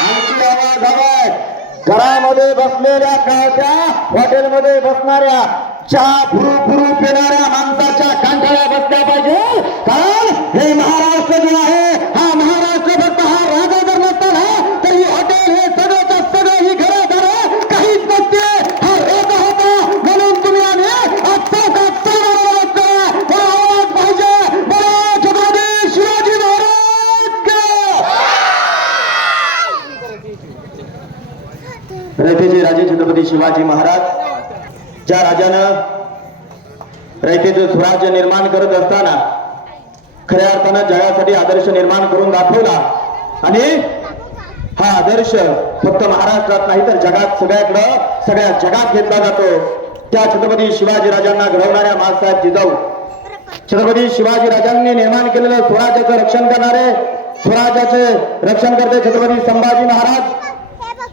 आणखी आवाज हवाय. घरामध्ये बसलेल्या काळच्या हॉटेलमध्ये बसणाऱ्या चहा फुरू फुरू पिणाऱ्या माणसाच्या कांठाळ्या बसल्या पाहिजे. कारण हे महाराष्ट्र जो आहे हा महाराष्ट्र फक्त हा राजा जर नसताना तर ही हॉटेल हे सगळ्याच्या सगळे ही घरदार काहीच नसते. हा राजा होता म्हणून तुम्ही आम्ही आजचा आवाज पाहिजे. बोला छत्रपती शिवाजी महाराज का. रयतेचे राजे छत्रपती शिवाजी महाराज ज्या राजानं रयतेचं स्वराज्य निर्माण करत असताना खऱ्या अर्थानं जगासाठी आदर्श निर्माण करून दाखवला. आणि हा आदर्श फक्त महाराष्ट्रात नाही तर जगात सगळ्या जगात घेतला जातो. त्या छत्रपती शिवाजी राजांना घडवणाऱ्या माँसाहेब जिजाऊ छत्रपती शिवाजी राजांनी निर्माण केलेलं स्वराज्याचं रक्षण करणारे स्वराज्याचे रक्षण करते छत्रपती संभाजी महाराज.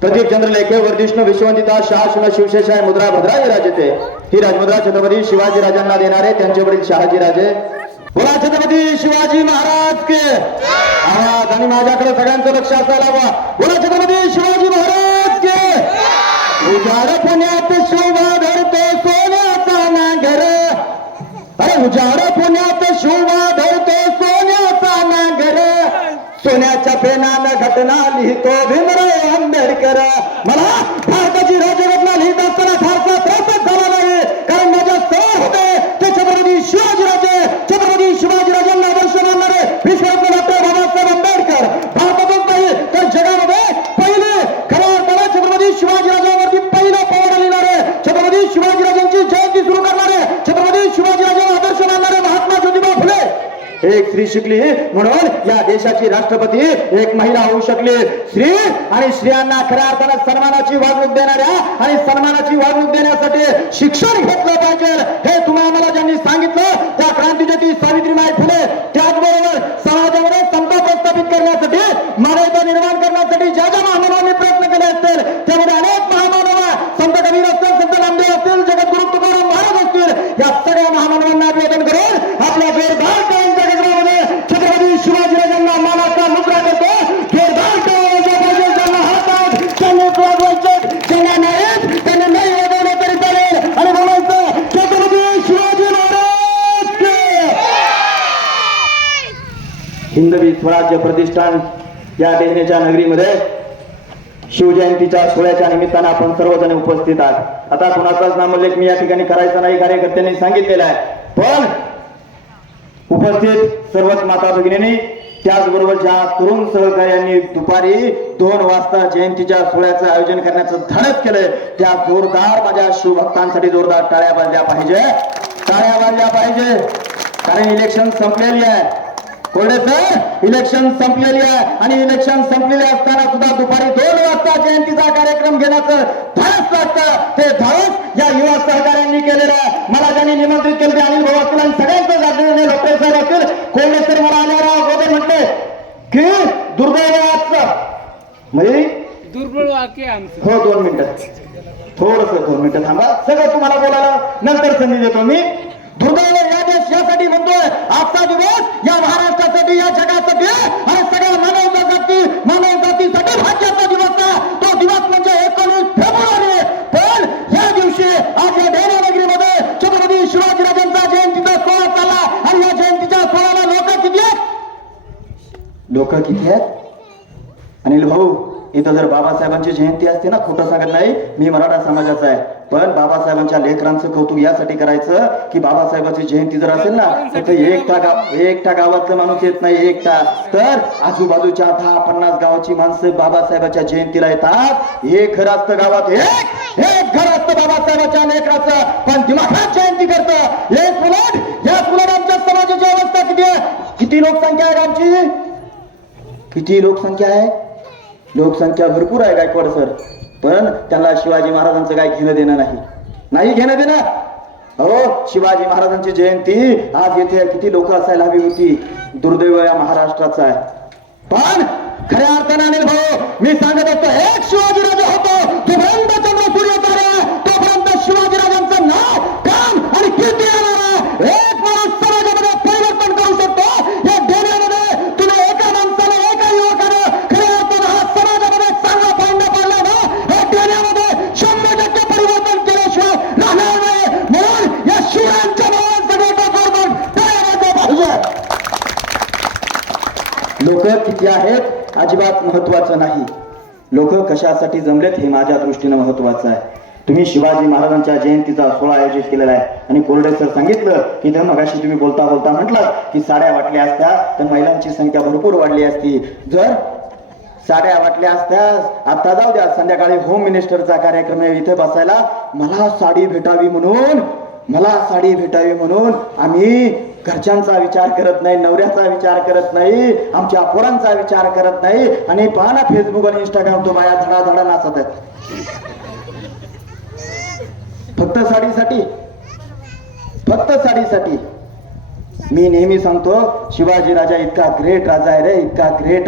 प्रदीप चंद्र लेखे वर्धिष्णू विश्ववंदिता शहाशून शिवशेषाय मुद्रा भद्राई राजते. ही राजमुद्रा छत्रपती शिवाजी राजांना देणारे त्यांचे वडील शहाजी राजे. बोला छत्रपती शिवाजी महाराज के आवाज. आणि माझ्याकडे सगळ्यांचं लक्ष असायला हवं. बोला छत्रपती शिवाजी महाराज के. उजाड पुण्यात शोभा धरतो सोन्याचा नांगर. अरे उजाड पुण्यात शोभा धरतो सोन्याचा नांगर. सोन्याच्या पेनानं घटना लिहितो भीमराव आंबेडकर. मला भारताची राज्यघटना लिहित असताना फारसा त्रास झाला नाही. कारण माझ्या समोर होते ते छत्रपती शिवाजी राजे. छत्रपती शिवाजी राजांना आदर्श मानणारे विश्वरत्न डॉक्टर बाबासाहेब आंबेडकर. भारतातच नाही तर जगामध्ये पहिले खऱ्या अर्थाने छत्रपती शिवाजी राजांवरती पहिलं पाऊल लिहिणारे छत्रपती शिवाजी राजांची जयंती सुरू करणारे छत्रपती शिवाजी राजांना आदर्श मानणारे महात्मा ज्योतिबा फुले. एक स्त्री शिकली म्हणून या देशाची राष्ट्रपती एक महिला होऊ शकली. स्त्री आणि स्त्रियांना खऱ्या अर्थानं सन्मानाची वागणूक देणाऱ्या आणि सन्मानाची वागणूक देण्यासाठी शिक्षण घेतलं पाहिजे. हे तुम्हाला मला ज्यांनी सांगितलं त्या क्रांतीज्योती सावित्रीबाई फुले. त्याचबरोबर समाजामध्ये समता प्रस्थापित करण्यासाठी मानवता निर्माण करण्यासाठी ज्या ज्या महामानवांनी प्रयत्न केले असतील त्यामध्ये अनेक महामानव संत कबीर असतील संत नामदेव असतील जगद्गुरु तुकाराम महाराज असतील या सगळ्या महामानवांना अभिवादन करून आपल्या जोरदार छत्रपती शिवाजी राजांना मानाचा मुद्रा करतो. जोरदार त्यांना हातात त्यांनी वाजवायचे त्यांना नाही त्यांना नाही वाजवलं तरी चालेल आणि बोलायचं छत्रपती शिवाजी महाराज. हिंदवी स्वराज्य प्रतिष्ठान या देहनेच्या नगरीमध्ये शिवजयंतीच्या सोहळ्याच्या निमित्तानं आपण सर्वजण उपस्थित आहात. आता कोणाचाच नामोल्लेख मी या ठिकाणी करायचा नाही कार्यकर्त्यांनी सांगितलेला आहे. पण उपस्थित सर्वच माता भगिनींनी त्याचबरोबर ज्या तरुण सहकार्यांनी दुपारी 2 वाजता जयंतीच्या सोहळ्याचं आयोजन करण्याचं धाडस केलंय त्या जोरदार माझ्या शिवभक्तांसाठी जोरदार टाळ्या वाजल्या पाहिजे. टाळ्या वाजल्या पाहिजे. कारण इलेक्शन संपलेली आहे. कोल्हे सर इलेक्शन संपलेली आहे आणि इलेक्शन संपलेले असताना सुद्धा दुपारी 2 वाजता जयंतीचा कार्यक्रम घेण्याचं धाडस लागतं. ते धाडस या युवा सहकार्यांनी केलेलं आहे. मला ज्यांनी निमंत्रित केलं ते अनिल भाऊ असतील आणि सगळ्यांचं गाजलेले डॉक्टर साहेब असतील. कोल्हे सर मला आल्यावर अगोदर म्हटले की दुर्दैव म्हणजे दुर्बळ वाक्य आमचं. हो 2 मिनिटं थोडस 2 मिनिटं थांबा. सगळं तुम्हाला बोलायला नंतर संधी देतो मी. दुर्दैव या देश यासाठी म्हणतोय आजचा दिवस या महाराष्ट्रासाठी या जगासाठी आणि सगळ्या मानव जातीसाठी भाग्याचा दिवस आहे. तो दिवस म्हणजे 19 फेब्रुवारी. पण या दिवशी आज या देहना नगरीमध्ये छत्रपती शिवाजी राजांचा जयंतीचा सोहळा चालला आणि या जयंतीच्या सोहळ्याला लोक किती आहेत अनिल भाऊ. इथं जर बाबासाहेबांची जयंती असते ना खोटं सांगत नाही मी मराठा समाजाचा आहे. पण बाबासाहेबांच्या लेकरांचं कौतुक यासाठी करायचं की बाबासाहेबांची जयंती जर असेल ना तर एकटा गावातलं माणूस येत नाही एकटा तर आजूबाजूच्या 10-50 गावाची माणसं बाबासाहेबांच्या जयंतीला येतात. एक घर असतं गावात एक घर असतं बाबासाहेबांच्या लेकराचं पण दिमाखात जयंती करतं. एक उलट आमच्या समाजाची अवस्था किती आहे. किती लोकसंख्या आहे आमची. किती लोकसंख्या आहे. लोकसंख्या भरपूर आहे गायकवाड सर. पण त्यांना शिवाजी महाराजांचं काय घेणं देणं नाही घेणं देणं. हो शिवाजी महाराजांची जयंती आज येथे किती लोक असायला हवी होती. दुर्दैव या महाराष्ट्राचा आहे. पण खऱ्या अर्थाने अनिल भाऊ मी सांगत असतो एक शिवाजी राजा होतो तोपर्यंत चंद्र सूर्य तारा तोपर्यंत शिवाजी राजांचं नाव काम आणि कीर्ती येणार. एक माणूस समाजामध्ये परिवर्तन करू शकतो. या देण्यामध्ये तुम्ही एका माणसाला एका युवकाने खऱ्या अर्थाने हा समाजामध्ये अजिबात महत्वाचं नाही. लोक कशासाठी जमलेत हे माझ्या दृष्टीनं महत्वाचं आहे. तुम्ही शिवाजी महाराजांच्या जयंतीचा सोहळा आयोजित केलेला आहे आणि कोरडे सर सांगितलं की तर मगाशी तुम्ही बोलता बोलता म्हटलं की साड्या वाटल्या असत्या तर महिलांची संख्या भरपूर वाढली असती. जर साड्या वाटल्या असत्या, आता जाऊ द्या, संध्याकाळी होम मिनिस्टरचा कार्यक्रम आहे, इथे बसायला मला साडी भेटावी म्हणून आम्ही घरच्यांचा विचार करत नाही, नवऱ्याचा विचार करत नाही, आमच्या पोरांचा विचार करत नाही. आणि पहा ना फेसबुक आणि इंस्टाग्राम तो बाया धडा नाचत आहेत फक्त साडीसाठी. मी नेहमी सांगतो शिवाजी राजा इतका ग्रेट राजा आहे रे, इतका ग्रेट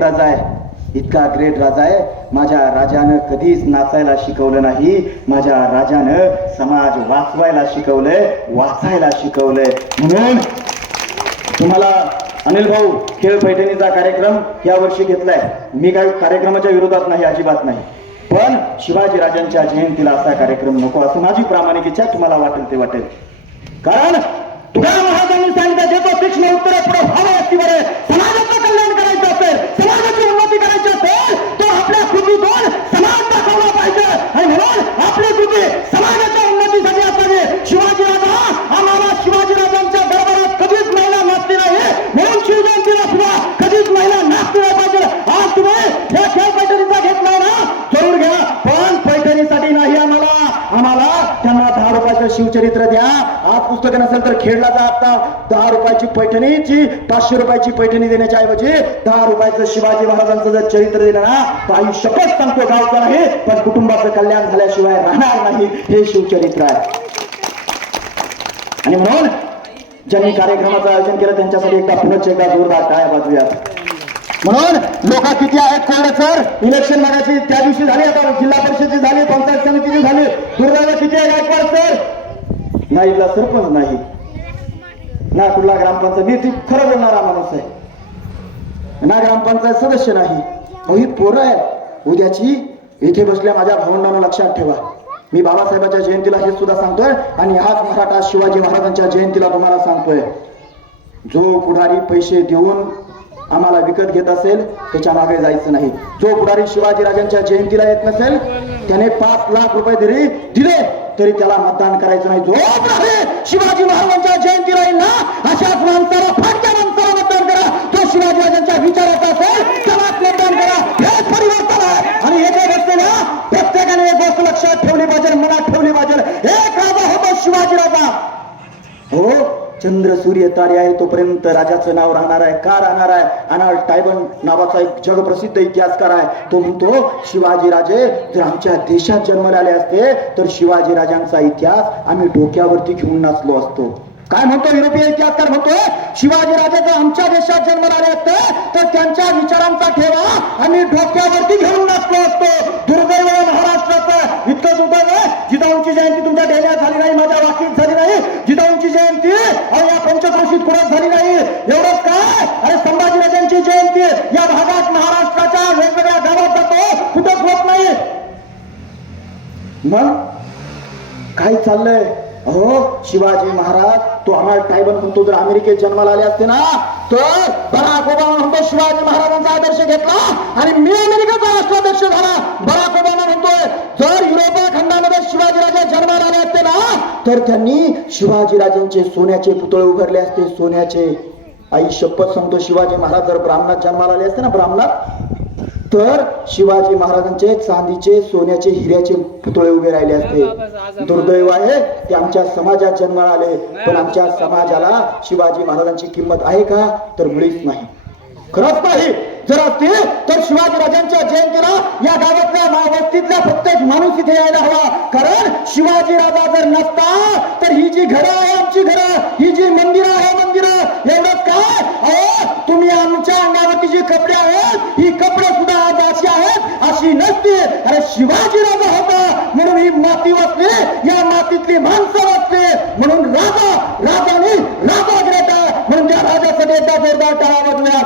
राजा आहे. माझ्या राजानं कधीच नाचायला शिकवलं नाही, माझ्या राजानं समाज वाचवायला शिकवलंय. म्हणून तुम्हाला अनिल भाऊ खेळ पैठणीचा कार्यक्रम या वर्षी घेतलाय. मी काही कार्यक्रमाच्या विरोधात नाही, अजिबात नाही, पण शिवाजी राजांच्या जयंतीला असा कार्यक्रम नको असं माझी प्रामाणिक इच्छा. तुम्हाला वाटेल ते वाटेल, कारण तुकाराम महाराजांनी सांगितलं देतो तीक्ष्ण उत्तर पुढे व्हावं असती बरे. समाजाचं कल्याण करायचं असेल, समाजाची उन्नती करायची असेल तर आपल्या कृतीतून समाज दाखवला पाहिजे आणि म्हणून आपली कृती समाजाच्या उन्नतीसाठी असावी. शिवाजी राजांच्या दरबारात कधीच महिला नाचली नाही, म्हणून शिवजयंतीला सुद्धा कधीच महिला नाचली नाही पाहिजे. आज तुम्ही या खेळ पैठणीचा घेतलाय ना, जरूर घ्या, पण पैठणीसाठी नाही. आम्हाला त्यांना 10 रुपयाचं शिवचरित्र द्या. आज पुस्तक नसेल तर खेळला जा. आता 10 रुपयाची पैठणीची 500 रुपयाची पैठणी देण्याच्या ऐवजी 10 रुपयाचं शिवाजी महाराजांचं जर चरित्र दिलं ना तर आई शपथ सांगतो गावचं नाही पण कुटुंबाचं कल्याण झाल्याशिवाय राहणार नाही. हे शिवचरित्र आहे. आणि म्हणून ज्यांनी कार्यक्रमाचं आयोजन केलं त्यांच्यासाठी एकदा जोरदार टाळ्या वाजवूया. म्हणून लोक किती आहेत कोरडे सर, इलेक्शन मागायची त्या दिवशी झाली, आता जिल्हा परिषदची झाली, पंचायत समितीची झाली, दुर्दैव किती आहे गायकवाड सर? नाही, इथला सरपंच नाही ना, कुठला ग्रामपंचायत, मी ती खरं बोलणारा माणूस आहे ना, ग्रामपंचायत सदस्य नाही. ही पोरं आहे उद्याची. इथे बसल्या माझ्या भावंडांना लक्षात ठेवा, मी बाबासाहेबांच्या जयंतीला हे सुद्धा सांगतोय आणि हाच मराठा शिवाजी महाराजांच्या जयंतीला तुम्हाला सांगतोय, जो पुढारी पैसे देऊन आम्हाला विकत घेत असेल त्याच्या मागे जायचं नाही. जो पुढारी शिवाजी राजांच्या जयंतीला येत नसेल त्याने 5 लाख रुपये जरी दिले तरी त्याला मतदान करायचं नाही. जो पुढारी शिवाजी महाराजांच्या जयंतीला येईल ना अशाच माणसाला, फाटक्या माणसाला मतदान करा. तो शिवाजी राजांच्या विचाराचा असेल त्याला मतदान करा. हे परिवर्तन आहे. आणि याच्या व्यक्तीला प्रत्येकाने एक गोष्ट लक्षात ठेवली पाहिजे, मनात ठेवली पाहिजे. एक राजा होता शिवाजी राजा, हो चंद्र सूर्य तारे आहे तोपर्यंत राजाचं नाव राहणार आहे. का राहणार आहे? अनाल्ड टायबन नावाचा एक जगप्रसिद्ध इतिहासकार आहे, तो म्हणतो शिवाजी राजे जर आमच्या देशात जन्माला आले असते तर शिवाजी राजांचा इतिहास आम्ही डोक्यावरती घेऊन नाचलो असतो. काय म्हणतो युरोपीय इतिहासकार? म्हणतोय शिवाजी राजे जर आमच्या देशात जन्माला आले असते तर त्यांच्या विचारांचा ठेवा आम्ही डोक्यावरती घेऊन नाचलो असतो. दुर्दैव महाराष्ट्राचं इतकं दुर्दैव आहे, जिजाऊंची जयंती तुमच्या डेल्यात झाली नाही, माझ्या वाकीत झाली नाही. जिजाऊंची जयंती या पंचक्रोशीत कुठं झाली नाही. एवढंच काय, अरे संभाजीराजांची जयंती या भागात महाराष्ट्राच्या वेगवेगळ्या गावात जातो, कुठंच होत नाही. मग काय चाललंय? अहो शिवाजी महाराज, तो अनाल्ड टायबन म्हणतो जर अमेरिकेत जन्माला आले असते ना तर बराक ओबामा म्हणतो शिवाजी महाराजांचा आदर्श घेतला आणि मी अमेरिकेचा राष्ट्राध्यक्ष झाला. बराक ओबामा म्हणतोय जर युरोपा खंडामध्ये शिवाजी राजे जन्माला आले असते ना तर त्यांनी शिवाजी राजांचे सोन्याचे पुतळे उभारले असते, सोन्याचे. आई शपथ सांगतो शिवाजी महाराज जर ब्राह्मणात जन्माला आले असते ना, ब्राह्मणात, तर शिवाजी महाराजांचे चांदीचे सोन्याचे हिऱ्याचे पुतळे उभे राहिले असते. दुर्दैव आहे ते आमच्या समाजात जन्माला आले, पण आमच्या समाजाला शिवाजी महाराजांची किंमत आहे का? तर मुळीच नाही, खरंच नाही. जर असते तर शिवाजी राजांच्या जयंतीला या गावातल्या वस्तीतल्या प्रत्येक माणूस इथे यायला हवा. कारण शिवाजी राजा जर नसता तर ही जी घरं आहे आमची घरं, ही जी मंदिरं आहे मंदिरं, एवढंच काय, अहो तुम्ही आमच्या अंगावरती जी कपडे आहेत ही कपडे सुद्धा आज अशी आहेत अशी नसते. अरे शिवाजी राजा होता म्हणून ही माती वाचली, या मातीतली माणसं वाचली, म्हणून राजाने राजा ग्रेट आहे. म्हणून त्या राजासाठी एकदा जोरदार टाळ्या वाजवूया.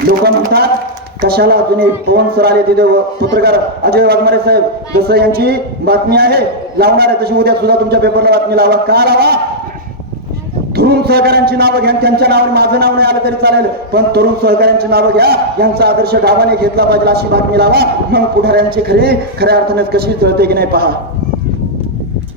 लोक म्हणतात कशाला जुने पवन सर आले तिथे, पत्रकार अजय वाघमारे साहेब, जसं यांची बातमी आहे लावणार आहे तशी उद्या सुद्धा तुमच्या पेपरला बातमी लावा. का लावा? तरुण सहकाऱ्यांची नावं घ्या, त्यांच्या नावाने माझं नाव नाही आलं तरी चालेल, पण तरुण सहकाऱ्यांची नावं घ्या, यांचा आदर्श गावाने घेतला पाहिजे अशी बातमी लावा. मग पुढाऱ्यांची खऱ्या अर्थानेच कशी जळते की नाही पहा.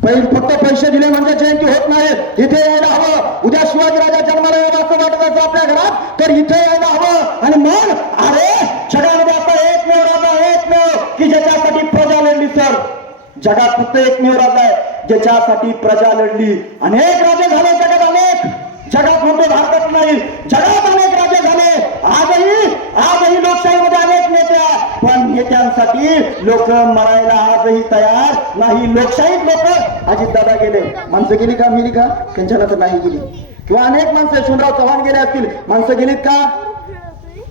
फक्त पैसे दिले म्हणजे जयंती होत नाही. इथे यायला हवं. उद्या शिवाजी राजा जन्माला येईल असं वाटत असं आपल्या घरात तर इथे यायला हवं. आणि मग अरे जगामध्ये असा एकमेव राजा, एकमेव की ज्याच्यासाठी प्रजा लढली. सर जगात फक्त एकमेव राजा आहे ज्याच्यासाठी प्रजा लढली. अनेक राजे झाले जगात, अनेक जगात म्हणतो भारतात नाही, जगात अनेक राजे झाले. आजही लोकशाहीमध्ये अनेक नेते आहेत, पण नेत्यांसाठी लोक मरायला आजही तयार नाही. लोकशाहीत लोक अजितदादा गेले, माणसं गेली का? मिली का? त्यांच्याला तर नाही गेली. किंवा अनेक माणसं यशवंतराव चव्हाण गेले असतील, माणसं गेलीत का?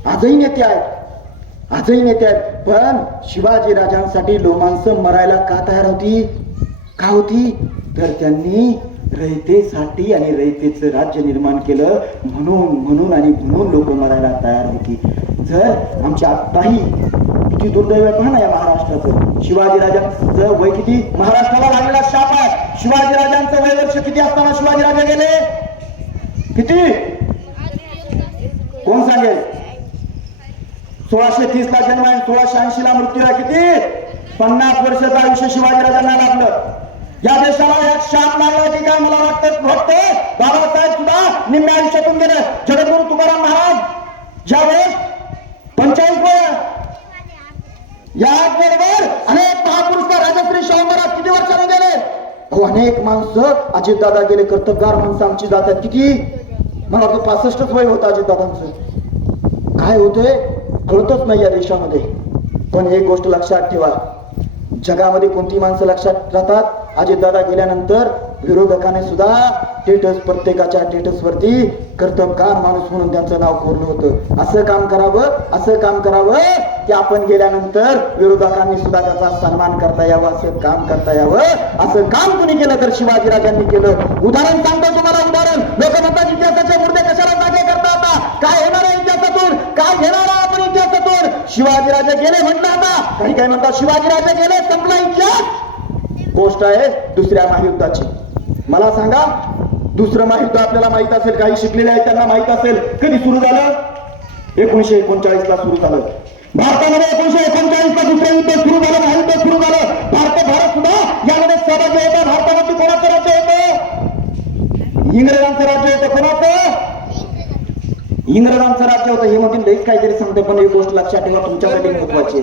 आजही नेते आहेत, आजही नेते आहेत. पण शिवाजी राजांसाठी माणसं मरायला का तयार होती? का होती? तर त्यांनी रयतेसाठी आणि रयतेचं राज्य निर्माण केलं म्हणून आणि म्हणून लोक मरायला तयार होती. जर आमच्या आत्ताही किती दुर्दैव आहे पहा ना या महाराष्ट्राचं. शिवाजी राजांचं वय किती? महाराष्ट्राला लागलेला शाप आहे. शिवाजी राजांचं वय वर्ष किती असताना शिवाजी राजा गेले? किती? कोण सांगेल? 1630 ला जन्म आहे, 1680 ला मृत्यू आहे. किती? 50 वर्षाचं आयुष्य शिवाजी राजांना लागलं. या देशाला एक शाप लागला की काय मला वाटतं बाबासाहेब सुद्धा निम्म्या आयुष्यातून गेले. जगद्गुरु तुकाराम महाराज ज्यावेळेस 45 वय, याचबरोबर अनेक महापुरुष राजश्री शाहू महाराज किती वर्षाने गेले? अनेक माणसं अजितदादा गेले. कर्तबगार माणसं आमची जातात. किती? मला वाटतं 65च वय होतं अजितदादांचं. काय होतंय कळतच नाही या देशामध्ये. पण एक गोष्ट लक्षात ठेवा, जगामध्ये कोणती माणसं लक्षात राहतात? अजितदादा गेल्यानंतर विरोधकाने सुद्धा स्टेटस, प्रत्येकाच्या स्टेटस वरती कर्तबगार माणूस म्हणून त्यांचं नाव कोरलं होतं. असं काम करावं की आपण गेल्यानंतर विरोधकांनी सुद्धा त्याचा सन्मान करता यावं, असं काम करता यावं. असं काम कुणी केलं तर शिवाजी राजांनी केलं. उदाहरण सांगतो तुम्हाला, उदाहरण. लोक म्हणतात इतिहासाचे मुद्दे कशाला जागे करता आता? काय होणार आहे इतिहासातून? काय घेणार आपण इतिहासातून? शिवाजी राजे गेले म्हटलं. आता काही काय म्हणतात शिवाजी राजे गेले, संपला इतिहास. गोष्ट आहे दुसऱ्या महायुद्धाची. मला सांगा, दुसरं महायुद्ध आपल्याला माहित असेल, काही शिकलेले आहेत त्यांना माहित असेल. कधी सुरू झालं? 1939 ला सुरू झालं. भारतामध्ये 1939 ला दुसरं युद्ध सुरू झालं, महायुद्ध सुरू झालं. भारत सुद्धा यामध्ये सहभागी होता. भारतामध्ये कोणाचं राज्य होतं? इंग्रजांचं राज्य होतं. कोणाचं? इंग्रजांचं राज्य होतं. हे म्हणतील लईच काहीतरी सांगते, पण एक गोष्ट लक्षात ठेवा, तुमच्यासाठी महत्वाची.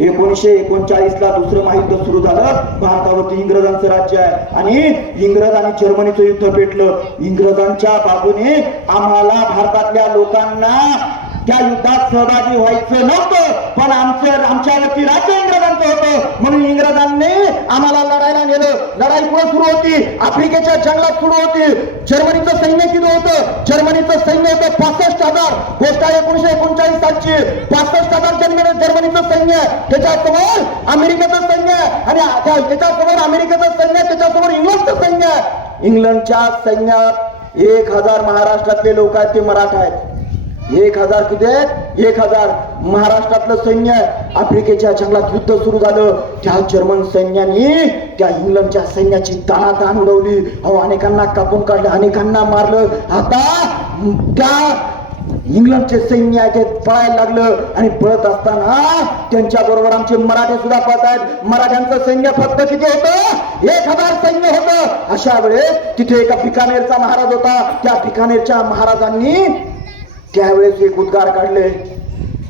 1939 ला दुसरं महायुद्ध सुरू झालं. भारतावरती इंग्रजांचं राज्य आहे आणि इंग्रज आणि जर्मनीचं युद्ध पेटलं. इंग्रजांच्या बाजूने आम्हाला भारतातल्या लोकांना त्या युद्धात सहभागी व्हायचं नव्हतं, पण आमच्यावरती राज्य इंग्रजांचं होतं. म्हणून इंग्रजांनी आम्हाला लढायला नेलं. लढाई पुढे सुरू होती. आफ्रिकेच्या जंगलात सुरू होती. जर्मनीचं सैन्य किती होतं? जर्मनीचं सैन्य होतं 65,000. गोष्ट आहे 1939 सालची. 65,000 जर्मनीचं सैन्य. त्याच्यासमोर अमेरिकेचं सैन्य आणि त्याच्यासमोर अमेरिकेचं सैन्य, त्याच्यासमोर इंग्लंडचं सैन्य. इंग्लंडच्या सैन्यात 1,000 महाराष्ट्रातले लोक आहेत, ते मराठा आहेत. 1,000 किती आहेत? 1,000 महाराष्ट्रातलं सैन्य. आफ्रिकेच्या जंगलात युद्ध सुरू झालं. त्या जर्मन सैन्याने त्या इंग्लंडच्या सैन्याची तानातान उडवली. अनेकांना कापून काढलं, अनेकांना मारलं. आता त्या इंग्लंडचे सैन्य आहे ते पळायला लागलं आणि पळत असताना त्यांच्या बरोबर आमचे मराठे सुद्धा पळत आहेत. मराठ्यांचं सैन्य फक्त किती होतं? 1,000 सैन्य होतं. अशा वेळेस तिथे एका बिकानेरचा महाराज होता. त्या बिकानेरच्या महाराजांनी त्यावेळेस एक उद्गार काढले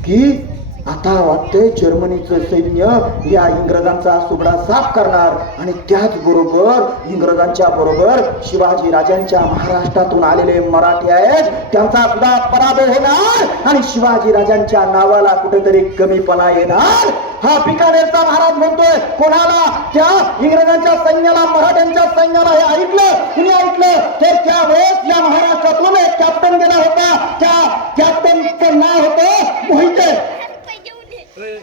की आता वाटतंय जर्मनीचं सैन्य या इंग्रजांचा सुबडा साफ करणार आणि त्याचबरोबर इंग्रजांच्या बरोबर शिवाजी राजांच्या महाराष्ट्रातून आलेले मराठी आहेत त्यांचा सुद्धा पराभव होणार आणि शिवाजी राजांच्या नावाला कुठेतरी कमीपणा येणार. हा बिकानेरचा महाराज म्हणतोय. कोणाला? त्या इंग्रजांच्या सैन्याला, मराठ्यांच्या सैन्याला. हे ऐकलं कुणी? ऐकलं तर त्यावेळेस या महाराष्ट्रातून एक कॅप्टन गेला होता. त्या कॅप्टनचं नाव होतं मोहिते.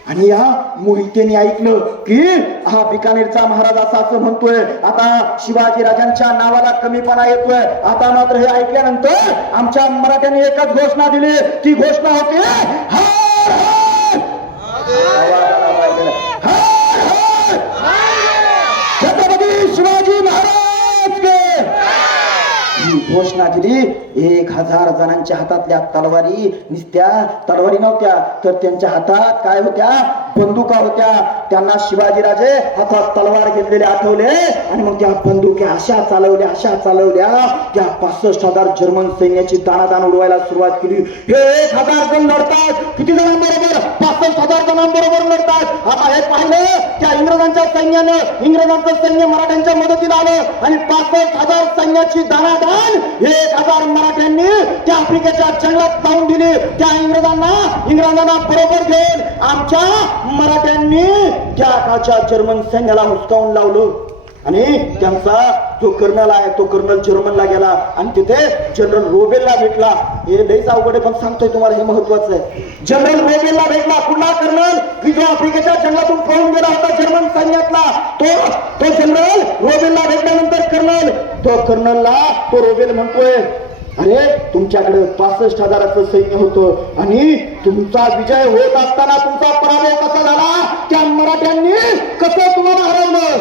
आणि या मोहितेने ऐकलं की हा बिकानेरचा महाराज असं म्हणतोय, आता शिवाजी राजांच्या नावाला कमीपणा येतोय. आता मात्र हे ऐकल्यानंतर आमच्या मराठ्यांनी एकच घोषणा दिली. ती घोषणा होती छत्रपती शिवाजी महाराज के. ही घोषणा दिली, 1000 जणांच्या हातातल्या तलवारी निसत्या तलवारी नव्हत्या, तर त्यांच्या हातात काय होत्या? बंदुका होत्या. त्यांना शिवाजीराजे हातात तलवार घेतलेले आठवले आणि मग त्या बंदुक्या अशा चालवल्या त्या 65,000 जर्मन सैन्याची दाणादाण उडवायला सुरुवात केली. हे 1000 जण लढतात, किती जणांबरोबर? 65,000 जणांबरोबर लढतात. आता हे पाहिलं त्या इंग्रजांच्या सैन्यानं, इंग्रजांचं सैन्य मराठ्यांच्या मदतीला आलं आणि 65,000 सैन्याची दाणादाण 1000 मराठ्यांनी त्या आफ्रिकेच्या जंगलात लावून दिली. त्या इंग्रजांना बरोबर घेऊन आमच्या मराठ्यांनी त्या काळच्या जर्मन सैन्याला हुसकावून लावलं आणि त्यांचा जो कर्नल आहे तो कर्नल जर्मनला गेला आणि तिथे जनरल रोबेलला भेटला. हे लईच अवघड आहे, पण सांगतोय तुम्हाला, हे महत्वाचं आहे. जनरल रोबेलला भेटला. कुठला कर्नल? की जो आफ्रिकेच्या जंगलातून पळून गेला होता जर्मन सैन्यातला तो जनरल रोबेलला भेटल्यानंतर कर्नलला तो रोबेल म्हणतोय, अरे तुमच्याकडे 65,000चं सैन्य होतं आणि तुमचा विजय होत असताना तुमचा पराभव कसा झाला? त्या मराठ्यांनी कसं तुम्हाला हरवलं?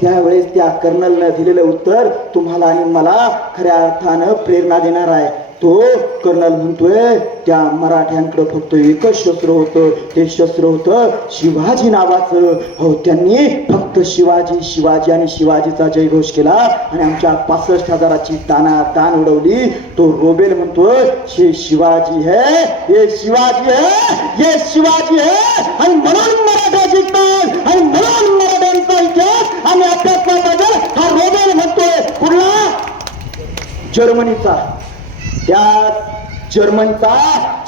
त्यावेळेस त्या कर्नलनं दिलेलं उत्तर तुम्हाला आणि मला खऱ्या अर्थानं प्रेरणा देणार आहे. तो कर्नल म्हणतोय, त्या मराठ्यांकडे फक्त एकच शस्त्र होतं, ते शस्त्र होतं शिवाजी नावाचं. हो, त्यांनी फक्त शिवाजी आणि शिवाजीचा जयघोष केला आणि आमच्या 65,000ची दाण उडवली. तो रोबेल म्हणतोय, हे शिवाजी है, ये शिवाजी है आणि म्हणून मराठा जिंकतात आणि म्हणून मराठ्यांचा इतिहास आम्ही अभ्यासला पाहिजे. हा रोबेल म्हणतोय. कुठला? जर्मनीचा. त्या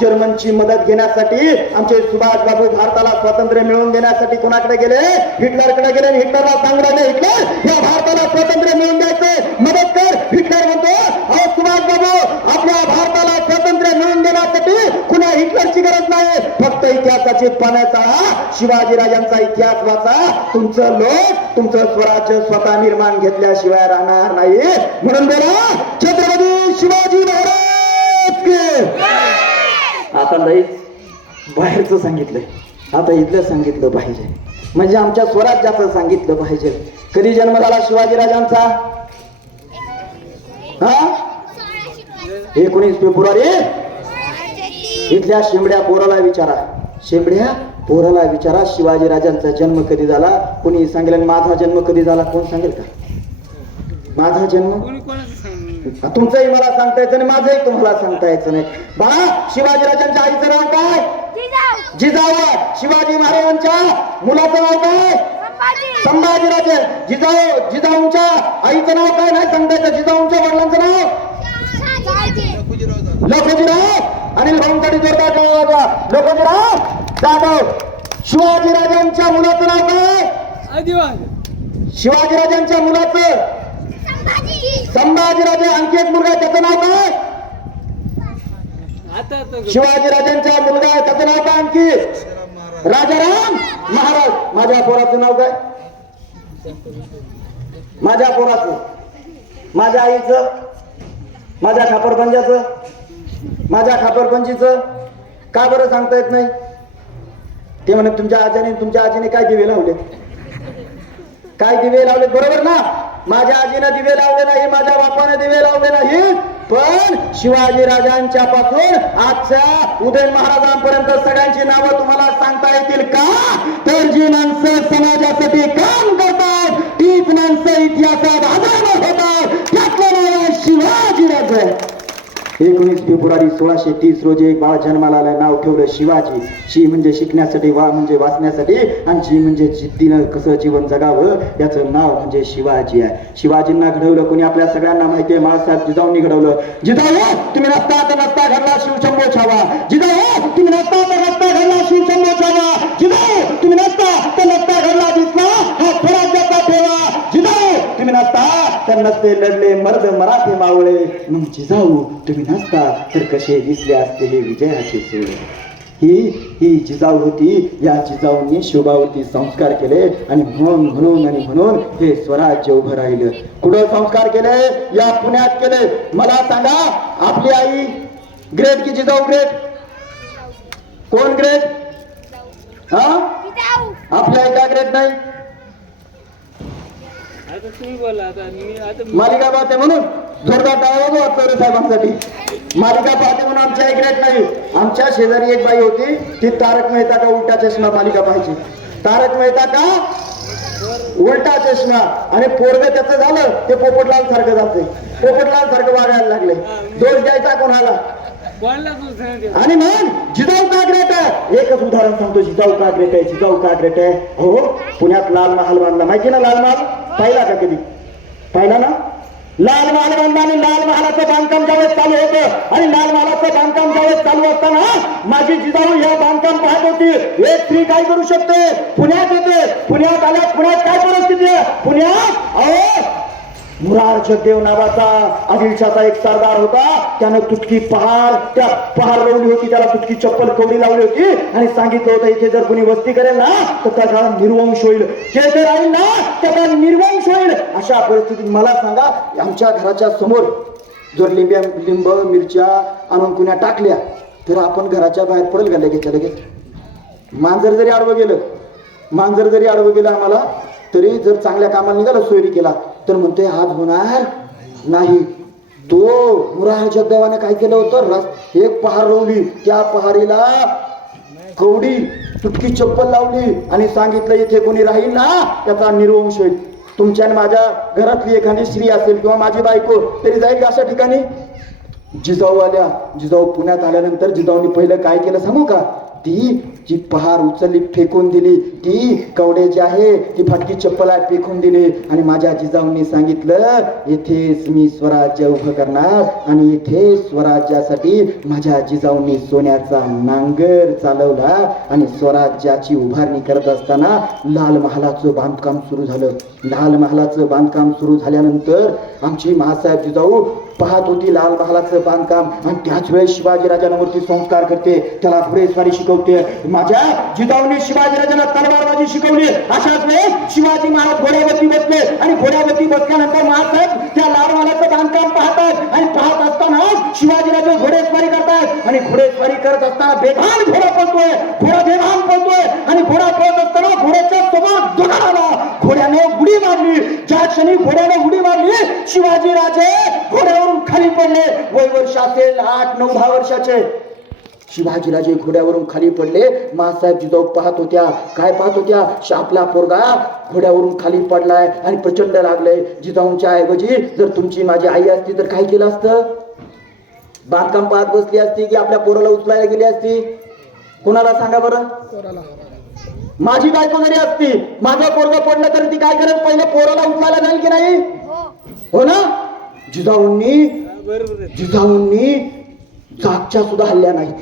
जर्मनची मदत घेण्यासाठी आमचे सुभाषबाबू भारताला स्वातंत्र्य मिळवून देण्यासाठी कोणाकडे गेले? हिटलरकडे गेले. हिटलरला सांगितलं, हिटलर या भारताला स्वातंत्र्य मिळवून द्यायचं, मदत कर. हिटलर म्हणतो, अहो सुभाषबाबू, आपल्या भारताला स्वातंत्र्य मिळवून देण्यासाठी कुणा हिटलरची गरज नाही, फक्त इतिहासाची पाण्याचा शिवाजीराजांचा इतिहास वाचा. तुमचं स्वराज्य स्वतः निर्माण घेतल्याशिवाय राहणार नाही. म्हणून बोला छत्रपती शिवाजी महाराज. आता लईच बाहेरचं सांगितलंय, आता इथलं सांगितलं पाहिजे, म्हणजे आमच्या स्वराज्याचं सांगितलं पाहिजे. कधी जन्म झाला शिवाजीराजांचा? 19 फेब्रुवारी. इथल्या शेंबड्या पोराला विचारा शिवाजीराजांचा जन्म कधी झाला. कोणी सांगेल? माझा जन्म कधी झाला? कोण सांगेल का? माझा जन्म तुमचंही मला सांगता यायचं नाही, माझंही तुम्हाला सांगता यायचं नाही. बा, शिवाजीराजांच्या आईचं नाव काय? जिजाऊ. शिवाजी महाराजांच्या मुलाचं नाव काय? संभाजीराजे. जिजाऊंच्या आईचं नाव काय? नाही सांगता यायचं. जिजाऊंच्या वडिलांचं नाव लखोजीराव. आणि भाऊंसाठी जोरदार लखोजीराव जाधव. शिवाजीराजांच्या मुलाचं नाव काय? शिवाजीराजांच्या मुलाचं संभाजीराजे. आणखी एक मुलगा आहे, त्याचं नाव काय? शिवाजीराजांचा मुलगा आहे, त्याचं नाव काय? आणखी राजाराम महाराज. माझ्या पोराचं नाव काय? माझ्या पोराचं, माझ्या आईचं, माझ्या खापरपंजाचं, माझ्या खापरपंजीचं का बरं सांगता येत नाही? ते म्हणे तुमच्या आजीने काय दिवे लावले? काय दिवे लावले? बरोबर ना? माझ्या आजीने दिवे लावले नाही, माझ्या बापाने दिवे लावले नाही, पण शिवाजी राजांच्या पासून आजच्या उदयन महाराजांपर्यंत सगळ्यांची नावं तुम्हाला सांगता येतील का? तर जी माणसं समाजासाठी काम करतात तीच माणसं इतिहासात अजरामर होतात. त्यातलं नाव आहे शिवाजीराजे. 19 फेब्रुवारी 1630 रोजी एक बाळ जन्माला आलं. नाव ठेवलं शिवाजी. शी म्हणजे शिकण्यासाठी, वा म्हणजे वाचण्यासाठी, आणि जी म्हणजे जिद्दीनं कसं जीवन जगावं याचं नाव म्हणजे शिवाजी आहे. शिवाजींना घडवलं कोणी? आपल्या सगळ्यांना माहिती आहे, महाराज जिजाऊंनी घडवलं. जिजाऊ तुम्ही नसता तर नसता घडला शिवशंभो छावा. जिजाऊ तुम्ही नसता तर नसता घडला शिवशंभो छावा. जिजाऊ तुम्ही नसता तर नसता घडला दिसला हा स्वराज्याचा ठेवा. जिजाऊ तुम्ही नसता तर नसते लढले मर्द मराठे मावळे. मग जिजाऊ तुम्ही नसता तर कसे दिसले असते हे विजयाचे सोहळे. ही जिजाऊ होती. या जिजाऊंनी शिवबावरती संस्कार केले आणि म्हणून हे स्वराज्य उभं राहिलं. कुठं संस्कार केले? या पुण्यात केले. मला सांगा, आपली आई ग्रेट की जिजाऊ ग्रेट? कोण ग्रेट? आपली आई का ग्रेट नाही? आता तुम्ही बोला आता मी आता मालिका पाहते म्हणून जोरदार टाळ्या वाजवा चौरे साहेबांसाठी. मालिका पाहते म्हणून आमच्या ऐकण्यात नाही. आमच्या शेजारी एक बाई होती, ती तारक मेहता का उलटा चष्मा मालिका पाहायची. तारक मेहता का उलटा चष्मा. आणि पोरग त्याचं झालं ते पोपटलाल सारखं जाते, पोपटलाल सारखं वागायला लागले. दोष द्यायचा कोणाला? बोलला तू सांग. आणि मग जिजाऊ का ग्रेट आहे? एकच उदाहरण सांगतो. जिजाऊ का ग्रेट आहे? जिजाऊ का ग्रेट आहे? हो, पुण्यात लाल महाल बांधला, माहिती ना? लाल महाल पाहिला का कधी? पाहिला ना? लाल महाल बांधला आणि लाल महालाचं बांधकाम ज्यावेळेस चालू होतं आणि लाल महालाचं बांधकाम ज्यावेळेस चालू असताना माझी जिजाऊ हे बांधकाम पाहत होती. एक स्त्री काय करू शकते? पुण्यात येते. पुण्यात आल्या, पुण्यात काय परिस्थिती आहे? पुण्यात अहो मुरार जगदेव नावाचा आदिलशाचा एक सरदार होता. त्यानं तुटकी पहार, त्या पहार लावली होती, त्याला तुटकी चप्पल कवडी लावली होती आणि सांगितलं होतं इथे जर कोणी वस्ती करेल ना तर त्याचा निर्वंश होईल, जे जे राहील ना त्याचा निर्वंश होईल. अशा परिस्थितीत मला सांगा, आमच्या घराच्या समोर जर लिंब मिरच्या आणून कुण्या टाकल्या तर आपण घराच्या बाहेर पडेल का लगेच लगेच? मांजर जरी आडवं गेलं आम्हाला तरी जर चांगल्या कामाला निघाला, सोयरी केला तर म्हणते आज होणार नाही. तो मुरार जगदेवाने काय केलं होतं? एक पहार लावली, त्या पहारीला कवडी तुटकी चप्पल लावली आणि सांगितलं इथे कोणी राहील ना त्याचा निर्वंश होईल. तुमच्या आणि माझ्या घरातली एखादी स्त्री असेल किंवा माझी बायको तरी जाईल अशा ठिकाणी. जिजाऊ आल्या. जिजाऊ पुण्यात आल्यानंतर जिजाऊनी पहिलं काय केलं सांगू का? ती जी पहार उचलली, फेकून दिली. ती कवडे जी आहे ती फाटकी चप्पल आहे फेकून दिली आणि माझ्या जिजाऊंनी सांगितलं इथेच मी स्वराज्य उभं करणार. आणि इथे स्वराज्यासाठी माझ्या जिजाऊंनी सोन्याचा नांगर चालवला आणि स्वराज्याची उभारणी करत असताना लाल महालाचं बांधकाम सुरू झालं. लाल महालाचं बांधकाम सुरू झाल्यानंतर आमची महासाहेब जिजाऊ पाहत होती लाल महालाचं बांधकाम आणि त्याच वेळेस शिवाजीराजांवरती संस्कार करते, त्याला घोडेस्वारी शिकवते. माझ्या जिजाऊने शिवाजीराजांना तलवारबाजी शिकवली. अशाच वेळेस शिवाजी महाराज घोड्यावरती बसले आणि घोड्यावरती बसल्यानंतर महासाहेब त्या लाल महालाचं बांधकाम पाहतात आणि पाहत असताना शिवाजीराजे घोडेस्वारी करतात आणि घोडेस्वारी करत असताना बेभान घोडा पळतोय, घोडा बेभान पळतोय आणि घोडा पळत असताना घोड्याच्या समोर दगड आला. घोड्याने उडी मारली. ज्या क्षणी घोड्याने उडी मारली शिवाजीराजे घोड्यावरून खाली पडले. वय वर्ष असेल 8-9-10 वर्षाचे. शिवाजीराजे घोड्यावरून खाली पडले. मासाहेब जिजाऊ पाहत होत्या. काय पाहत होत्या? आपला पोरगा घोड्यावरून खाली पडलाय आणि प्रचंड लागलंय. जिजाऊंच्या ऐवजी जर तुमची माझी आई असती तर काय केलं असतं? बांधकाम पाहत बसली असती की आपल्या पोराला उचलायला गेली असती? कुणाला सांगा बरं? माझी बायको जरी असती, माझं पोरग पडलं तरी ती काय करेल? पहिले पोराला उचलायला जाईल की नाही? हो ना? जिजाऊंनी जागच्या सुद्धा हल्ल्या नाहीत.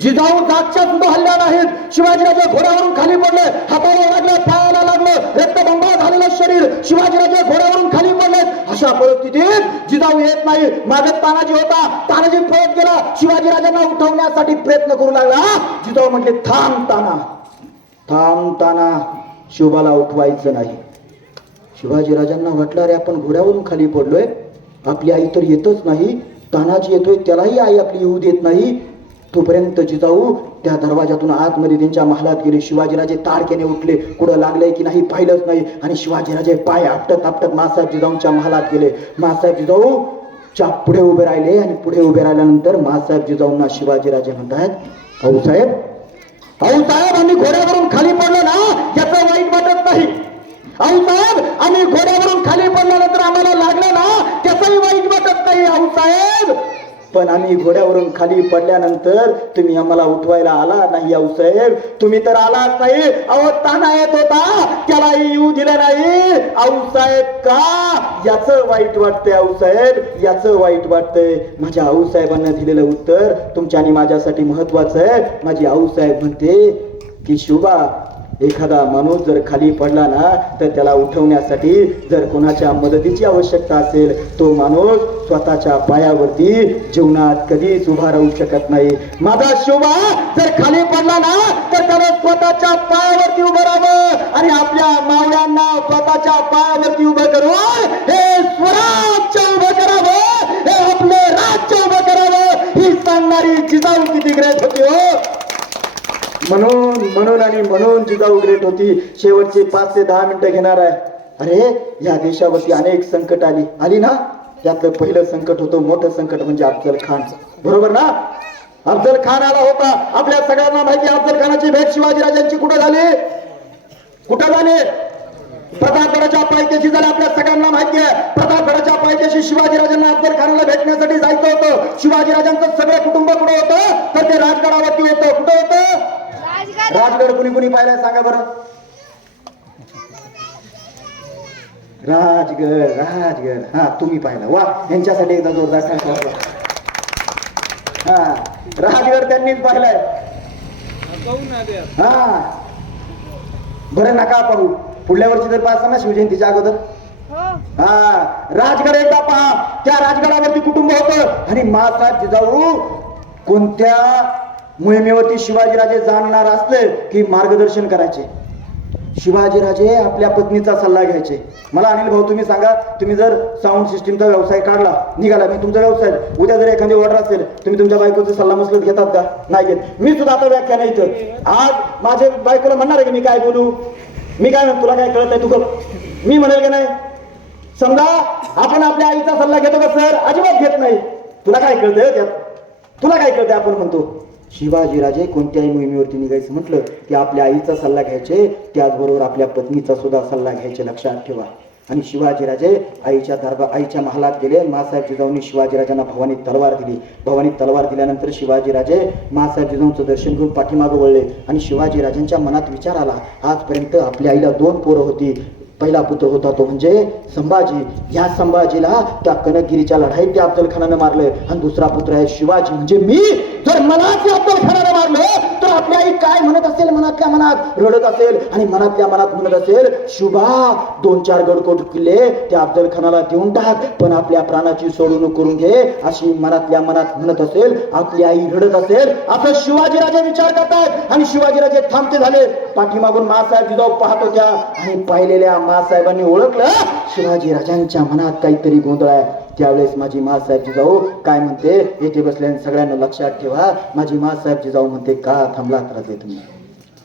जिजाऊ जागच्या सुद्धा हल्ल्या नाहीत. शिवाजीराजे घोड्यावरून खाली पडले, हाताला लागलं, पायाला लागलं, रक्तबंबाळ झालेलं शरीर. शिवाजीराजे घोड्यावरून खाली पडले. अशा परिस्थितीत जिजाऊ येत नाही. मागे तानाजी होता, तानाजी पळत गेला, शिवाजीराजांना उठवण्यासाठी प्रयत्न करू लागला. जिजाऊ म्हटले थांब ताना, थांब ताना, शिवबाला उठवायचं नाही. शिवाजीराजांना वाटलं अरे आपण घोड्यावरून खाली पडलोय, आपली आई तर येतच नाही, तानाजी येतोय त्यालाही आई आपली येऊ देत नाही. तोपर्यंत जिजाऊ त्या दरवाजातून आतमध्ये त्यांच्या महालात गेले. शिवाजीराजे ताडक्याने उठले, कुठं लागलंय की नाही पाहिलंच नाही आणि शिवाजीराजे पाय आपटत आपटत मासाहेब जिजाऊंच्या महालात गेले. मासाहेब जिजाऊ च्या पुढे उभे राहिले आणि पुढे उभे राहिल्यानंतर मासाहेब जिजाऊंना शिवाजीराजे म्हणतात आऊसाहेब, आऊसाहेब आम्ही घोड्यावरून खाली पडलो ना याचं वाईट वाटत नाही. आऊसाहेब आम्ही घोड्यावरून खाली पडल्यानंतर आम्हाला लागलं ना त्याचंही वाईट वाटत नाही आऊसाहेब. पण आम्ही घोड्यावरून खाली पडल्यानंतर तुम्ही आम्हाला उठवायला आला नाही आऊसाहेब. तुम्ही तर आलाच नाही. अहो ताना येत होता त्यालाही येऊ दिलं नाही आऊसाहेब. का? याचं वाईट वाटतंय आऊसाहेब, याचं वाईट वाटतंय. माझ्या आऊसाहेबांना दिलेलं उत्तर तुमच्या आणि माझ्यासाठी महत्वाचं आहे. माझी आऊसाहेब म्हणते की शिवबा एखादा माणूस जर खाली पडला ना तर त्याला उठवण्यासाठी जर कोणाच्या मदतीची आवश्यकता असेल तो माणूस स्वतःच्या पायावरती जीवनात कधीच उभा राहू शकत नाही. माझा शिवबा जर खाली पडला ना तर त्याला स्वतःच्या पायावरती उभं राहावं आणि आपल्या मावळ्यांना स्वतःच्या पायावरती उभं करून हे स्वराज्य उभं करावं, हे आपले राज्य उभं करावं ही सांगणारी जिजाऊ किती ग्रेट होती हो. म्हणून जिजाऊ ग्रेट होती. शेवटचे 5 ते 10 मिनिटं घेणार आहे. अरे या देशावरती अनेक संकट आली ना. यातलं पहिलं संकट होतं, मोठं संकट म्हणजे अफजल खान. बरोबर ना. अफजल खान आला होता. आपल्या सगळ्यांना माहिती अफजल खानाची भेट शिवाजीराजांची कुठं झाली? प्रतापगडाच्या पायथ्याशी झाली. आपल्या सगळ्यांना माहिती आहे. प्रतापगडाच्या पायथ्याशी शिवाजीराजांना अफजल खानाला भेटण्यासाठी जायचं होतं. शिवाजीराजांचं सगळं कुटुंब कुठं होतं? तर ते राजगडावरती होतं. कुठं होतं? राजगड. कुणी पाहिलाय सांगा बरं. राजगड. हा, तुम्ही पाहिला. वा, यांच्यासाठी एकदा जोरदार सांगा. हा, राजगड त्यांनीच पाहिलाय. हा, बरं नका पाहू. पुढल्या वर्षी जर पाहता ना शिवजयंतीच्या अगोदर. हा, राजगड एकदा पहा. त्या राजगडावरती कुटुंब होतं आणि मासाहेब जिजाऊ कोणत्या मोहिमेवरती शिवाजीराजे जाणणार असले की मार्गदर्शन करायचे. शिवाजीराजे आपल्या पत्नीचा सल्ला घ्यायचे. मला अनिल भाऊ तुम्ही सांगा, तुम्ही जर साऊंड सिस्टीमचा व्यवसाय काढला, निघाला, मी तुमचा व्यवसाय, उद्या जर एखादी ऑर्डर असेल, तुम्ही तुमच्या बायकोचा सल्ला मसलत घेतात का? नाही घेत. मी सुद्धा आता व्याख्यान इथं आज माझ्या बायकोला म्हणणार आहे की मी काय बोलू, मी काय म्हणतो, तुला काय कळत नाही, तू मी म्हणेल का नाही? समजा आपण आपल्या आईचा सल्ला घेतो का सर? अजिबात घेत नाही. तुला काय कळतंय त्यात? तुला काय कळतंय? आपण म्हणतो. शिवाजीराजे कोणत्याही मोहिमेवरती निघायचं म्हटलं की आपल्या आईचा सल्ला घ्यायचे, त्याचबरोबर आपल्या पत्नीचा सुद्धा सल्ला घ्यायचे. लक्षात ठेवा. आणि शिवाजीराजे आईच्या महालात गेले. मासाहेब जिजाऊंनी शिवाजीराजांना भवानी तलवार दिली. भवानी तलवार दिल्यानंतर शिवाजीराजे मासाहेब जिजाऊंचं दर्शन घेऊन पाठीमागं वळले आणि शिवाजीराजांच्या मनात विचार आला, आजपर्यंत आपल्या आईला 2 पोरं होती. पहिला पुत्र होता तो म्हणजे संभाजी. या संभाजीला त्या कनकगिरीच्या लढाईत त्या अफजल खानानं मारलं आणि दुसरा पुत्र आहे शिवाजी म्हणजे मी. जर मला त्या अफजल खानानं मारलं तर आपली आई काय म्हणत असेल? मनातल्या मनात रडत असेल आणि मनातल्या मनात म्हणत असेल, शुभा 2-4 गडकोट किल्ले त्या अफजल खानाला देऊन टाक, पण आपल्या प्राणाची सोडवणूक करून घे, अशी मनातल्या मनात म्हणत असेल. आपली आई रडत असेल असं शिवाजीराजे विचार करतात आणि शिवाजीराजे थांबते झाले. पाठीमागून मासाहेब जिजाऊ पाहत होत्या आणि पाहिलेल्या मासाहेबांनी ओळखलं शिवाजीराजांच्या मनात काहीतरी गोंधळ आहे. त्यावेळेस माझी मासाहेब जिजाऊ काय म्हणते, येथे बसल्या सगळ्यांना लक्षात ठेवा. माझी मासाहेब जिजाऊ म्हणते, का थांबलात राजे तुम्ही?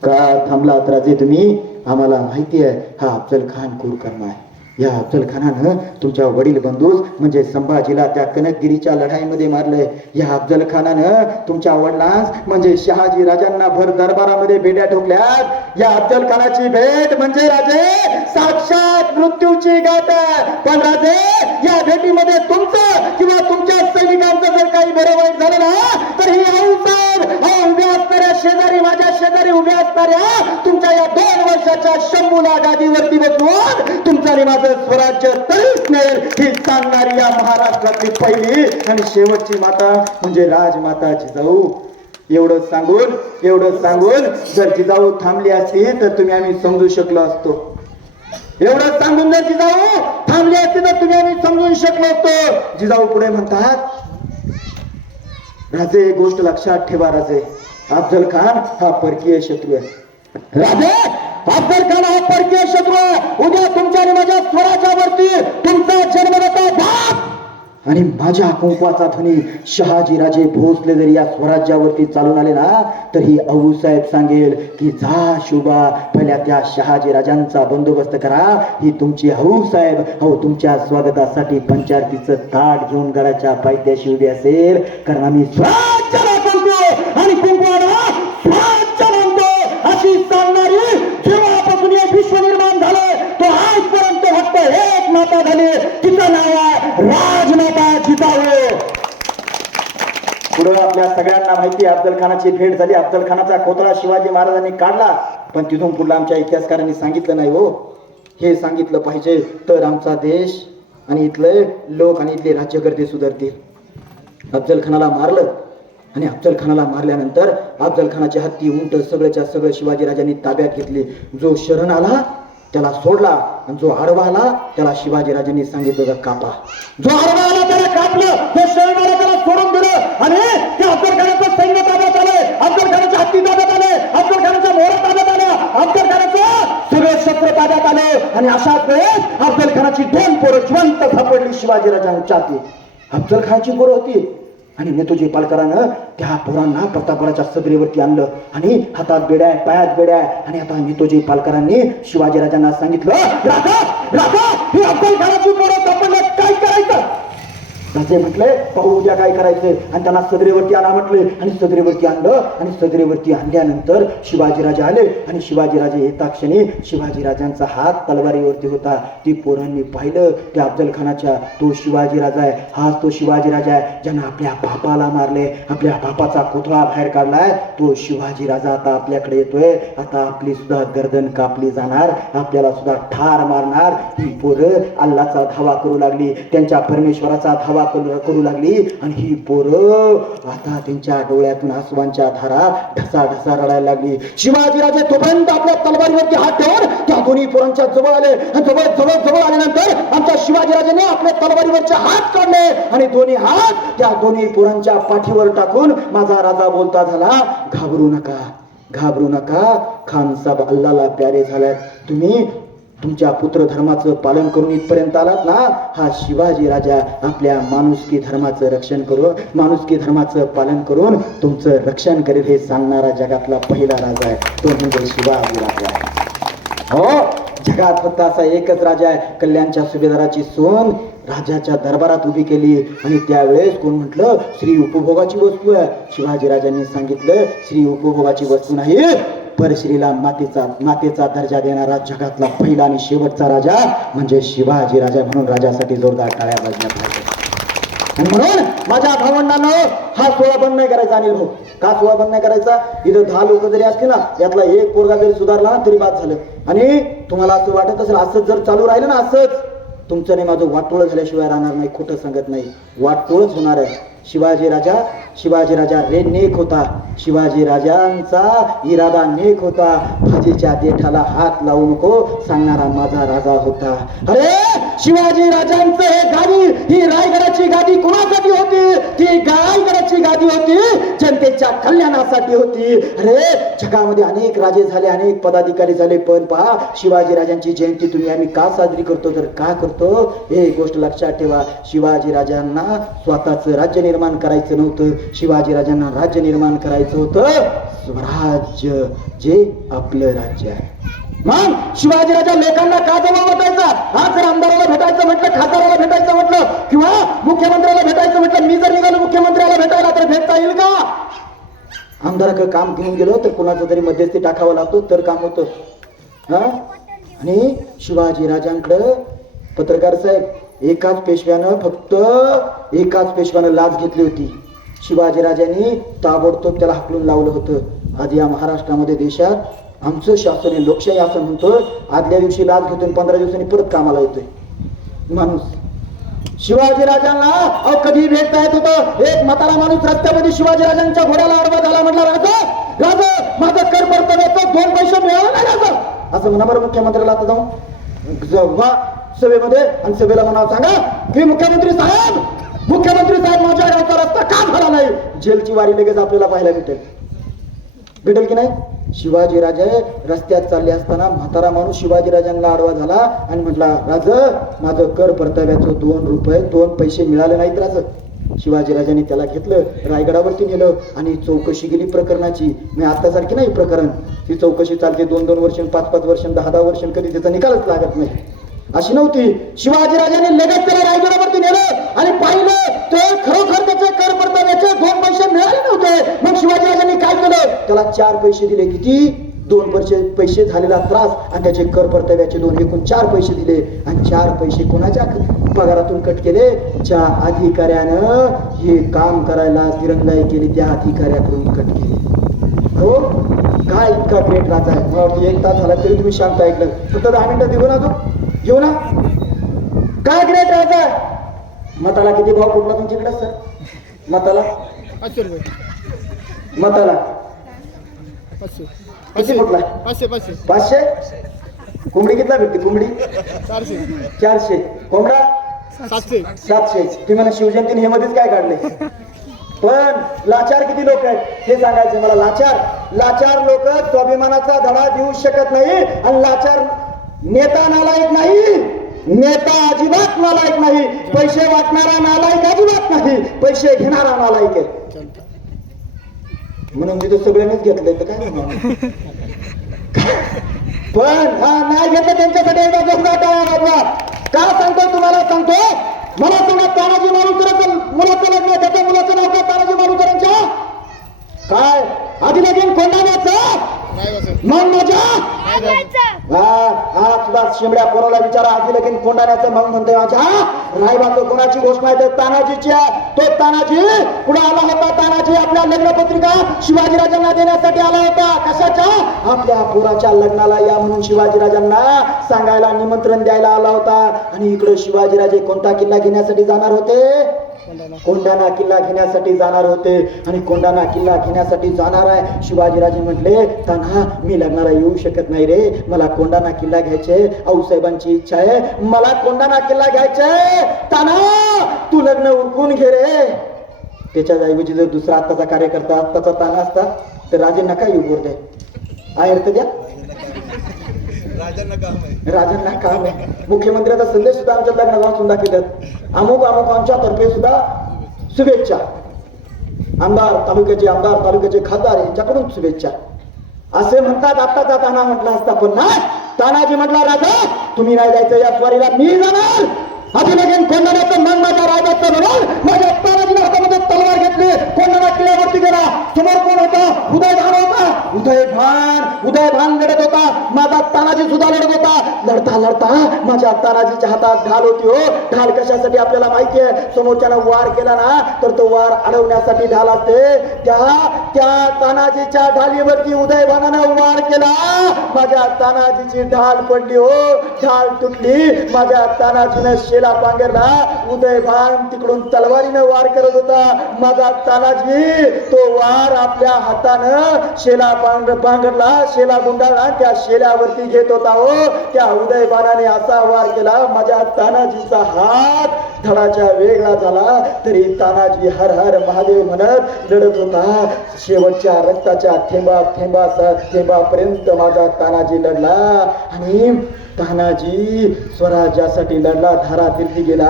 का थांबलात राजे तुम्ही? आम्हाला माहिती आहे हा अफजल खान क्रूर कर्म आहे. या अफजल खानानं तुमच्या वडील बंधूस म्हणजे संभाजीला त्या कनकगिरीच्या लढाईमध्ये मारलंय. या अफजल खानानं तुमच्या वडिलांस म्हणजे शहाजी राजांना भर दरबारामध्ये बेड्या ठोकल्यात. या अफजल खानाची भेट म्हणजे राजे साक्षात मृत्यूची गाठ आहे. पण राजे या भेटीमध्ये तुमचं किंवा तुमच्या सैनिकांचं जर काही बरं वाईट झालं ना तर ही आऊसाहेब उभ्या असणाऱ्या शेजारी, माझ्या शेजारी उभ्या असणाऱ्या तुमच्या या 2 वर्षाच्या शंभूला गादीवरती बसवून तुमचा माझं स्वराज्य तरीच मिळेल ही सांगणारी या महाराष्ट्रातली पहिली आणि शेवटची माता म्हणजे राजमाता जिजाऊ. एवढं सांगून जर जिजाऊ थांबली असती तर तुम्ही आम्ही समजू शकलो असतो. एवढं सांगून जर जिजाऊ थांबली असती तर तुम्ही आम्ही समजून शकलो असतो. जिजाऊ पुढे म्हणतात, राजे एक गोष्ट लक्षात ठेवा, राजे अफजल खान हा परकीय शत्रू आहे. राजे अफजल खान हा परकीय शत्रू आहे. उद्या तुमच्या आणि माझ्या स्वराज्यावरती तुमचा जन्मदाता बाप आणि माझ्या कुंकवाचा ध्वनी शहाजीराजे भोसले जरी या स्वराज्यावरती चालून आले ना तर ही आऊसाहेब सांगेल की जा शुभा पहिल्या त्या शहाजीराजांचा बंदोबस्त करा. ही तुमची आऊसाहेब तुमच्या स्वागतासाठी पंचारतीचं ताट घेऊन गडाच्या पायथ्याशी उभी असेल. कारण आम्ही स्वराज्याला सांगतो आणि कुंकवाला स्वराज्य मानतो अशी सांगणारी जेव्हापासून हे विश्व निर्माण झालं तो आजपर्यंत फक्त एक माता झाली, तिचं नाव आहे राजमाता जिजाऊ. पुढे आपल्या सगळ्यांना माहिती अफजल खानाची भेट झाली. अफजल खानाचा खोतळा शिवाजी महाराजांनी काढला, पण तिथून पुढला आमच्या इतिहासकारांनी सांगितलं नाही. हो, हे सांगितलं पाहिजे तर आमचा देश आणि इथले लोक आणि इथले राज्यकर्ते सुधारतील. अफजल खानाला मारलं आणि अफजल खानाला मारल्यानंतर अफजल खानाची हत्ती, उंट सगळ्याच्या सगळं शिवाजीराजांनी ताब्यात घेतली. जो शरण आला त्याला सोडला आणि जो आडवा आला त्याला शिवाजीराजांनी सांगितलं कापा. जो आडवा आला त्याला कापलं, जो शरण आला त्याला सोडून दिलं आणि त्या अफजल खानाचं सैन्य ताब्यात आले, अफजल खानाच्या हत्ती ताब्यात आले, अफजल खानाच्या मोहरा ताब्यात आल्या, अफजल खानाचं सगळे शस्त्र ताब्यात आले आणि अशाच वेळेस अफजल खानाची 2 पोरं जिवंत सापडली शिवाजीराजांच्या हाती. अफजल खानाची पोरं होती आणि नेतोजी पालकरानं त्या पोरांना प्रतापगडाच्या सदरेवरती आणलं आणि हातात बेड्या, पायात बेड्या आणि आता नेतोजी पालकरांनी शिवाजीराजांना सांगितलं, राजा ही अफजल खानाची पोरं सापडल्यात, काय करायचं? राजे म्हटले पाहू उद्या काय करायचं. आणि त्यांना सदरेवरती आणा म्हटले आणि सदरेवरती आणलं. आणि सदरेवरती आणल्यानंतर शिवाजीराजे आले आणि शिवाजीराजे येता क्षणी शिवाजीराजांचा हात तलवारीवरती होता. ती पोरांनी पाहिलं त्या अफजल खानाच्या, तो शिवाजीराजा आहे, हाच तो शिवाजीराजा आहे ज्यानं आपल्या बापाला मारले, आपल्या बापाचा कोथळा बाहेर काढलाय. तो शिवाजीराजा आता आपल्याकडे येतोय. आता आपली सुद्धा गर्दन कापली जाणार, आपल्याला सुद्धा ठार मारणार. ही पोरं अल्लाचा धावा करू लागली, त्यांच्या परमेश्वराचा धावा करू लागली. आणि ही पोरं आता त्यांच्या डोळ्यातून आसवांच्या धारा ढसा ढसा रडायला लागली. शिवाजीराजे तोपर्यंत आपल्या तलवारीवरती हात ठेवून त्या दोन्ही पोरांच्या जवळ आले. आणि जवळ आल्यानंतर आमच्या शिवाजीराजाने आपल्या तलवारीवरचे हात काढले आणि दोन्ही हात त्या दोन्ही पोरांच्या पाठीवर टाकून माझा राजा बोलता झाला, घाबरू नका, घाबरू नका. खान साहेब अल्लाला प्यारे झाल्यात. तुम्ही तुमच्या पुत्र धर्माचं पालन करून इथपर्यंत आलात ना. हा शिवाजी राजा आपल्या माणुसकी धर्माचं रक्षण करून, माणुसकी धर्माचं पालन करून तुमचं रक्षण करेल हे सांगणारा जगातला पहिला राजा आहे, तो म्हणजे शिवाजी राजा आहे. हो, जगात फक्त असा एकच राजा आहे, कल्याणच्या सुभेदाराची सोन राजाच्या दरबारात उभी केली. आणि त्यावेळेस कोण म्हटलं श्री उपभोगाची वस्तू आहे. शिवाजी राजांनी सांगितलं श्री उपभोगाची वस्तू नाही, परश्रीला मातेचा दर्जा देणारा जगातला पहिला आणि शेवटचा राजा म्हणजे शिवाजी राजा. म्हणून राजासाठी जोरदार टाळ्या वाजल्या पाहिजे. आणि म्हणून माझ्या भावंडांनो हा सोहळा बंद नाही करायचा. अनिल भाऊ, का सोहळा बंद नाही करायचा? इथं 10 लोक जरी असतील ना, यातला एक पोरगा जरी सुधारला ना तरी बाद झालं. आणि तुम्हाला असं वाटत असेल असंच जर चालू राहिलं ना, असंच तुमचं नाही माझं वाटोळ झाल्याशिवाय राहणार नाही. खोटं सांगत नाही, वाटोळच होणार आहे. शिवाजी राजा रे नेक होता. शिवाजी राजांचा इरादा नेक होता. भाजीच्या देठाला हात लावू नको सांगणारा माझा राजा होता. अरे शिवाजी राजांचं हे गादी, ही रायगडाची गादी कोणासाठी होती? ती रायगडाची गादी होती जनतेच्या कल्याणासाठी होती. अरे जगामध्ये अनेक राजे झाले, अनेक पदाधिकारी झाले, पण पहा शिवाजी राजांची जयंती तुम्ही आम्ही का साजरी करतो? तर का करतो? एक गोष्ट लक्षात ठेवा, शिवाजी राजांना स्वतःच राज्य निर्माण करायचं नव्हतं. शिवाजी राजांना राज्य निर्माण करायचं होतं स्वराज्य, जे आपलं राज्य आहे. मग शिवाजी राजा लोकांना का जवळ भेटायचा? आज जर आमदाराला भेटायचं म्हटलं, खासदाराला भेटायचं म्हटलं किंवा मुख्यमंत्र्याला भेटायचं म्हटलं, मी जर निघालो मुख्यमंत्र्याला भेटायला तर भेटता येईल का? आमदाराकडे काम घेऊन गेलो तर कोणाचं तरी मध्यस्थी टाकावं लागतो तर काम होतं. हा, आणि शिवाजी राजांकडं पत्रकार साहेब एकाच पेशव्यानं लाच घेतली होती. शिवाजी राजांनी ताबडतोब त्याला हाकलून लावलं होतं. आज या महाराष्ट्रामध्ये देशात आमचं शासन आहे, लोकशाही असं म्हणतो. आदल्या दिवशी लाच घेतो 15 दिवसांनी परत कामाला येतोय माणूस. शिवाजी राजांना कधी भेटता येत होतं? एक म्हातारा माणूस रस्त्यामध्ये शिवाजी राजांच्या घोड्याला आडवा झाला, म्हटला राजा माझं कर परतव्याचं 2 पैसे मिळालं नाही राजा, असं म्हणा बरं मुख्यमंत्र्याला. आता जाऊन सभेमध्ये आणि सभेला म्हणा सांगा की मुख्यमंत्री साहेब माझ्या गावचा रस्ता का झाला नाही? जेलची वारी लगेच आपल्याला पाहायला भेटेल की नाही? शिवाजी राजे रस्त्यात चालले असताना म्हातारा माणूस शिवाजी राजांना आडवा झाला आणि म्हटला राजा माझं कर परताव्याचं 2 पैसे मिळाले नाहीत राजा. शिवाजी राजांनी त्याला घेतलं, रायगडावरती नेलं आणि चौकशी गेली प्रकरणाची. मी आतासारखी नाही प्रकरण, ती चौकशी चालते 2-2 वर्ष, 5-5 वर्ष, 10-10 वर्ष, कधी त्याचा निकालच लागत नाही. अशी नव्हती. शिवाजी राजांनी लगेच त्याला रायगडावरती नेलं आणि पाहिलं तर खरोखर त्याचे कर परताव्याचे 2 पैसे मिळाले नव्हते. मग शिवाजी राजांनी काय केलं? त्याला 4 पैसे दिले. किती? 2 पैसे झालेला त्रास आणि त्याचे कर परताव्याचे 2, एकूण 4 पैसे दिले. आणि 4 पैसे कोणाच्या पगारातून कट केले? ज्या अधिकाऱ्यानं हे काम करायला दिरंगाई केली त्या अधिकाऱ्याकडून कट केले. हो, काय इतका ग्रेट राजा आहे. मला वाटतं 1 तास झाला तरी तुम्ही शांत ऐकलं. फक्त 10 मिनिटं देऊ ना, घेऊ ना. काय ग्रेट राजा. मताला किती भाव कुठला तुमच्याकडे सर? मताला 500 रुपये. मताला किती कुठला? 500. कोंबडी किती भेटते? कोंबडी 400. कोंबडा 700. तुम्ही मला शिवजयंती हे मध्येच काय काढले? पण लाचार किती लोक आहेत हे सांगायचं मला. लाचार लोक स्वाभिमानाचा धडा देऊ शकत नाही. आणि लाचार नेता नालायक नाही, नेता अजिबात नालायक नाही. पैसे वाटणारा नालायक अजिबात नाही, पैसे घेणारा नालायक आहे. म्हणून मी तर सगळ्यांनीच घेतलंय तर काय पण नाही घेतलं त्यांच्यासाठी एकदा जोरदार टाळ्या वाजवा. का सांगतोय तुम्हाला सांगतो. मला सांगा तानाजी मालुसरेचं मुलाचं लग्न त्याच्या मुलाचं नाव काय तानाजी मालुसरेंच्या काय आधी लगीन कोंडाण्याचं मग माझ्या हा सुद्धा शिमड्या पोराला विचारा आधी लगीन कोंडाण्याचं मग म्हणतोय माझ्या रायबाचं कोणाची गोष्ट माहिती तानाजीची आहे. तो तानाजी पुढे आला होता. तानाजी आपल्या लग्नपत्रिका शिवाजीराजांना देण्यासाठी आला होता. कशाच्या आपल्या पोराच्या लग्नाला या म्हणून शिवाजीराजांना सांगायला निमंत्रण द्यायला आला होता. आणि इकडे शिवाजीराजे कोणता किल्ला घेण्यासाठी जाणार होते. कोंढाणा किल्ला घेण्यासाठी जाणार होते. आणि कोंढाणा किल्ला घेण्यासाठी जाणार आहे. शिवाजीराजे म्हटले तान्हा मी लग्नाला येऊ शकत नाही रे. मला कोंढाणा किल्ला घ्यायचे. आऊसाहेबांची इच्छा आहे मला कोंढाणा किल्ला घ्यायचे. तान्हा तू लग्न उरकून घे रे. त्याच्या ऐवजी जर दुसरा आत्ताचा कार्यकर्ता आत्ताचा ताना असता तर राजे नका येऊ बोलते आहे द्या. राजांना काम आहे. मुख्यमंत्र्याचा संदेश सुद्धा आमच्या लग्नाला वाचून दाखवतात. अमुक आमच्या तर्फे सुद्धा शुभेच्छा. आमदार तालुक्याचे खासदार यांच्याकडून शुभेच्छा असे म्हणतात. आत्ताचा ताना म्हटला असता पण नाही. तानाजी म्हटला राजा तुम्ही नाही जायचं या स्वारीला मी जाणार. आधी लगेन कोंढाण्याचं मन माझ्या राजाचं म्हणून माझ्या तानाजीने हातामध्ये तलवार घेतली. कोंढाणा किल्ल्यावरती गेला. समोर कोण होता. उदयभान होता. उदयभान लढत होता. माझा तानाजी सुद्धा लढत होता. लढता लढता माझ्या तानाजीच्या हातात ढाल होती. हो ढाल कशासाठी आपल्याला माहिती आहे. समोरच्यानं वार केला ना तर तो वार अडवण्यासाठी ढाल असते. त्या तानाजीच्या ढालीवरती उदयभानानं वार केला. माझ्या तानाजीची ढाल पडली. हो ढाल तुटली. माझ्या तानाजीनं शेला पांघरला. उदयभान तिकडून तलवारीनं वार करत होता. माझा तानाजी तो वार आपल्या हातानं शेला पांघरला. शेला गुंडाळला. त्या शेल्यावरती घेत होता. हो त्या उदयभानाने असा वार केला. माझ्या तानाजीचा हात धडाच्या वेगळा झाला तरी तानाजी हर हर महादेव म्हणत लढत होता. शेवटच्या रक्ताच्या थेंबापर्यंत माझा तानाजी लढला. आणि तानाजी स्वराज्यासाठी लढला. धारा तीर्थी गेला.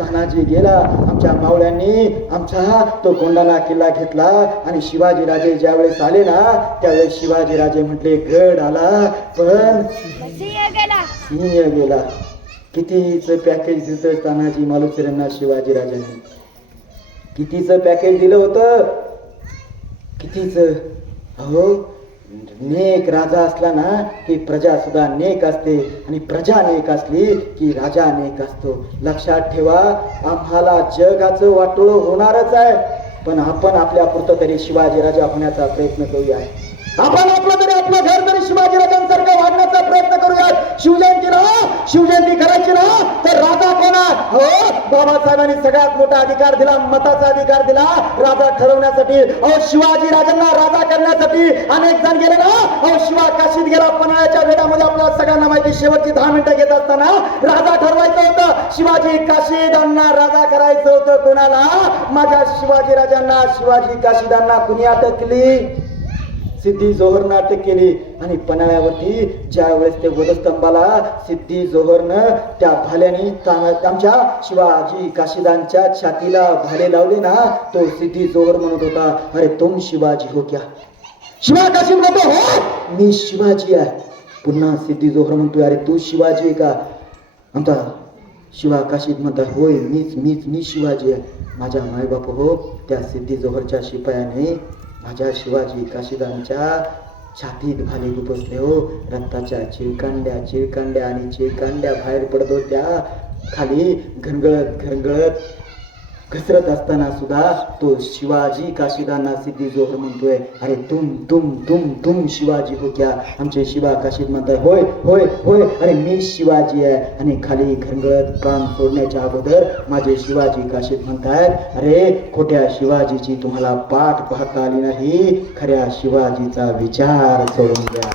तानाजी गेला. आमच्या मावळ्यांनी आमचा तो कोंढाणा किल्ला घेतला. आणि शिवाजीराजे ज्यावेळेस आले ना त्यावेळेस शिवाजीराजे म्हटले गड आला पण सिंह गेला. कितीच पॅकेज दिलं तानाजी मालुसरेंना शिवाजीराजांनी. कितीच पॅकेज दिलं होतं. कितीच. अहो नेक राजा असला ना की प्रजा सुद्धा नेक असते. आणि प्रजा नेक असली की राजा नेक असतो. लक्षात ठेवा आम्हाला जगाचं वाटोळ होणारच आहे. पण आपण आपल्या पुरतं तरी शिवाजी राजा होण्याचा प्रयत्न करूया. आपण आपलं तरी आपलं घर तरी शिवाजीराजांसारखं वागण्याचा प्रयत्न करूयात. शिवजयंती करायची ना तर राजा कोणा. हो बाबासाहेबांनी सगळ्यात मोठा अधिकार दिला. मताचा अधिकार दिला राजा ठरवण्यासाठी. अहो शिवाजीराजांना राजा करण्यासाठी अनेक जण गेले ना. अहो शिवा काशीत गेला. पन्हाळ्याच्या भेटामध्ये आपल्याला सगळ्यांना माहिती. शेवटची 10 मिनिटं घेत असताना राजा ठरवायचं होतं. शिवाजी काशीदांना राजा करायचं होतं. कोणाला. माझ्या शिवाजीराजांना. शिवाजी काशीदांना कुणी अटक केली. सिद्धी जोहरनं अटक केली. आणि पन्हाळ्यावरती ज्या वेळेस ते वधस्तंभाला सिद्धी जोहरनं त्या भाल्याने आमच्या शिवाजी काशीदांच्या छातीला भाले लावले ना तो सिद्धी जोहर म्हणत होता अरे तुम शिवाजी हो क्या. शिवा काशी म्हणतो हो मी शिवाजी आहे. पुन्हा सिद्धी जोहर म्हणतोय अरे तू शिवाजी आहे का. आमचा शिवा काशीद म्हणतात होय मी शिवाजी आहे. माझ्या मायबाप हो त्या सिद्धी जोहरच्या शिपायाने माझ्या शिवाजी काशीदांच्या छातीत भाले बसले. हो रक्ताच्या चिरकांड्या आणि चिरकांड्या बाहेर पडत होत्या. खाली घरंगळत घसरत असताना सुद्धा तो शिवाजी काशीदांना सिद्धी जोहर म्हणतोय अरे तुम शिवाजी हो क्या. आमचे शिवा काशीद म्हणतात होय होय होय अरे मी शिवाजी आहे. आणि खाली घरंगळत प्राण सोडण्याच्या अगोदर माझे शिवाजी काशीद म्हणतात अरे खोट्या शिवाजीची तुम्हाला पाठ पाहता आली नाही. खऱ्या शिवाजीचा विचार सोडून द्या.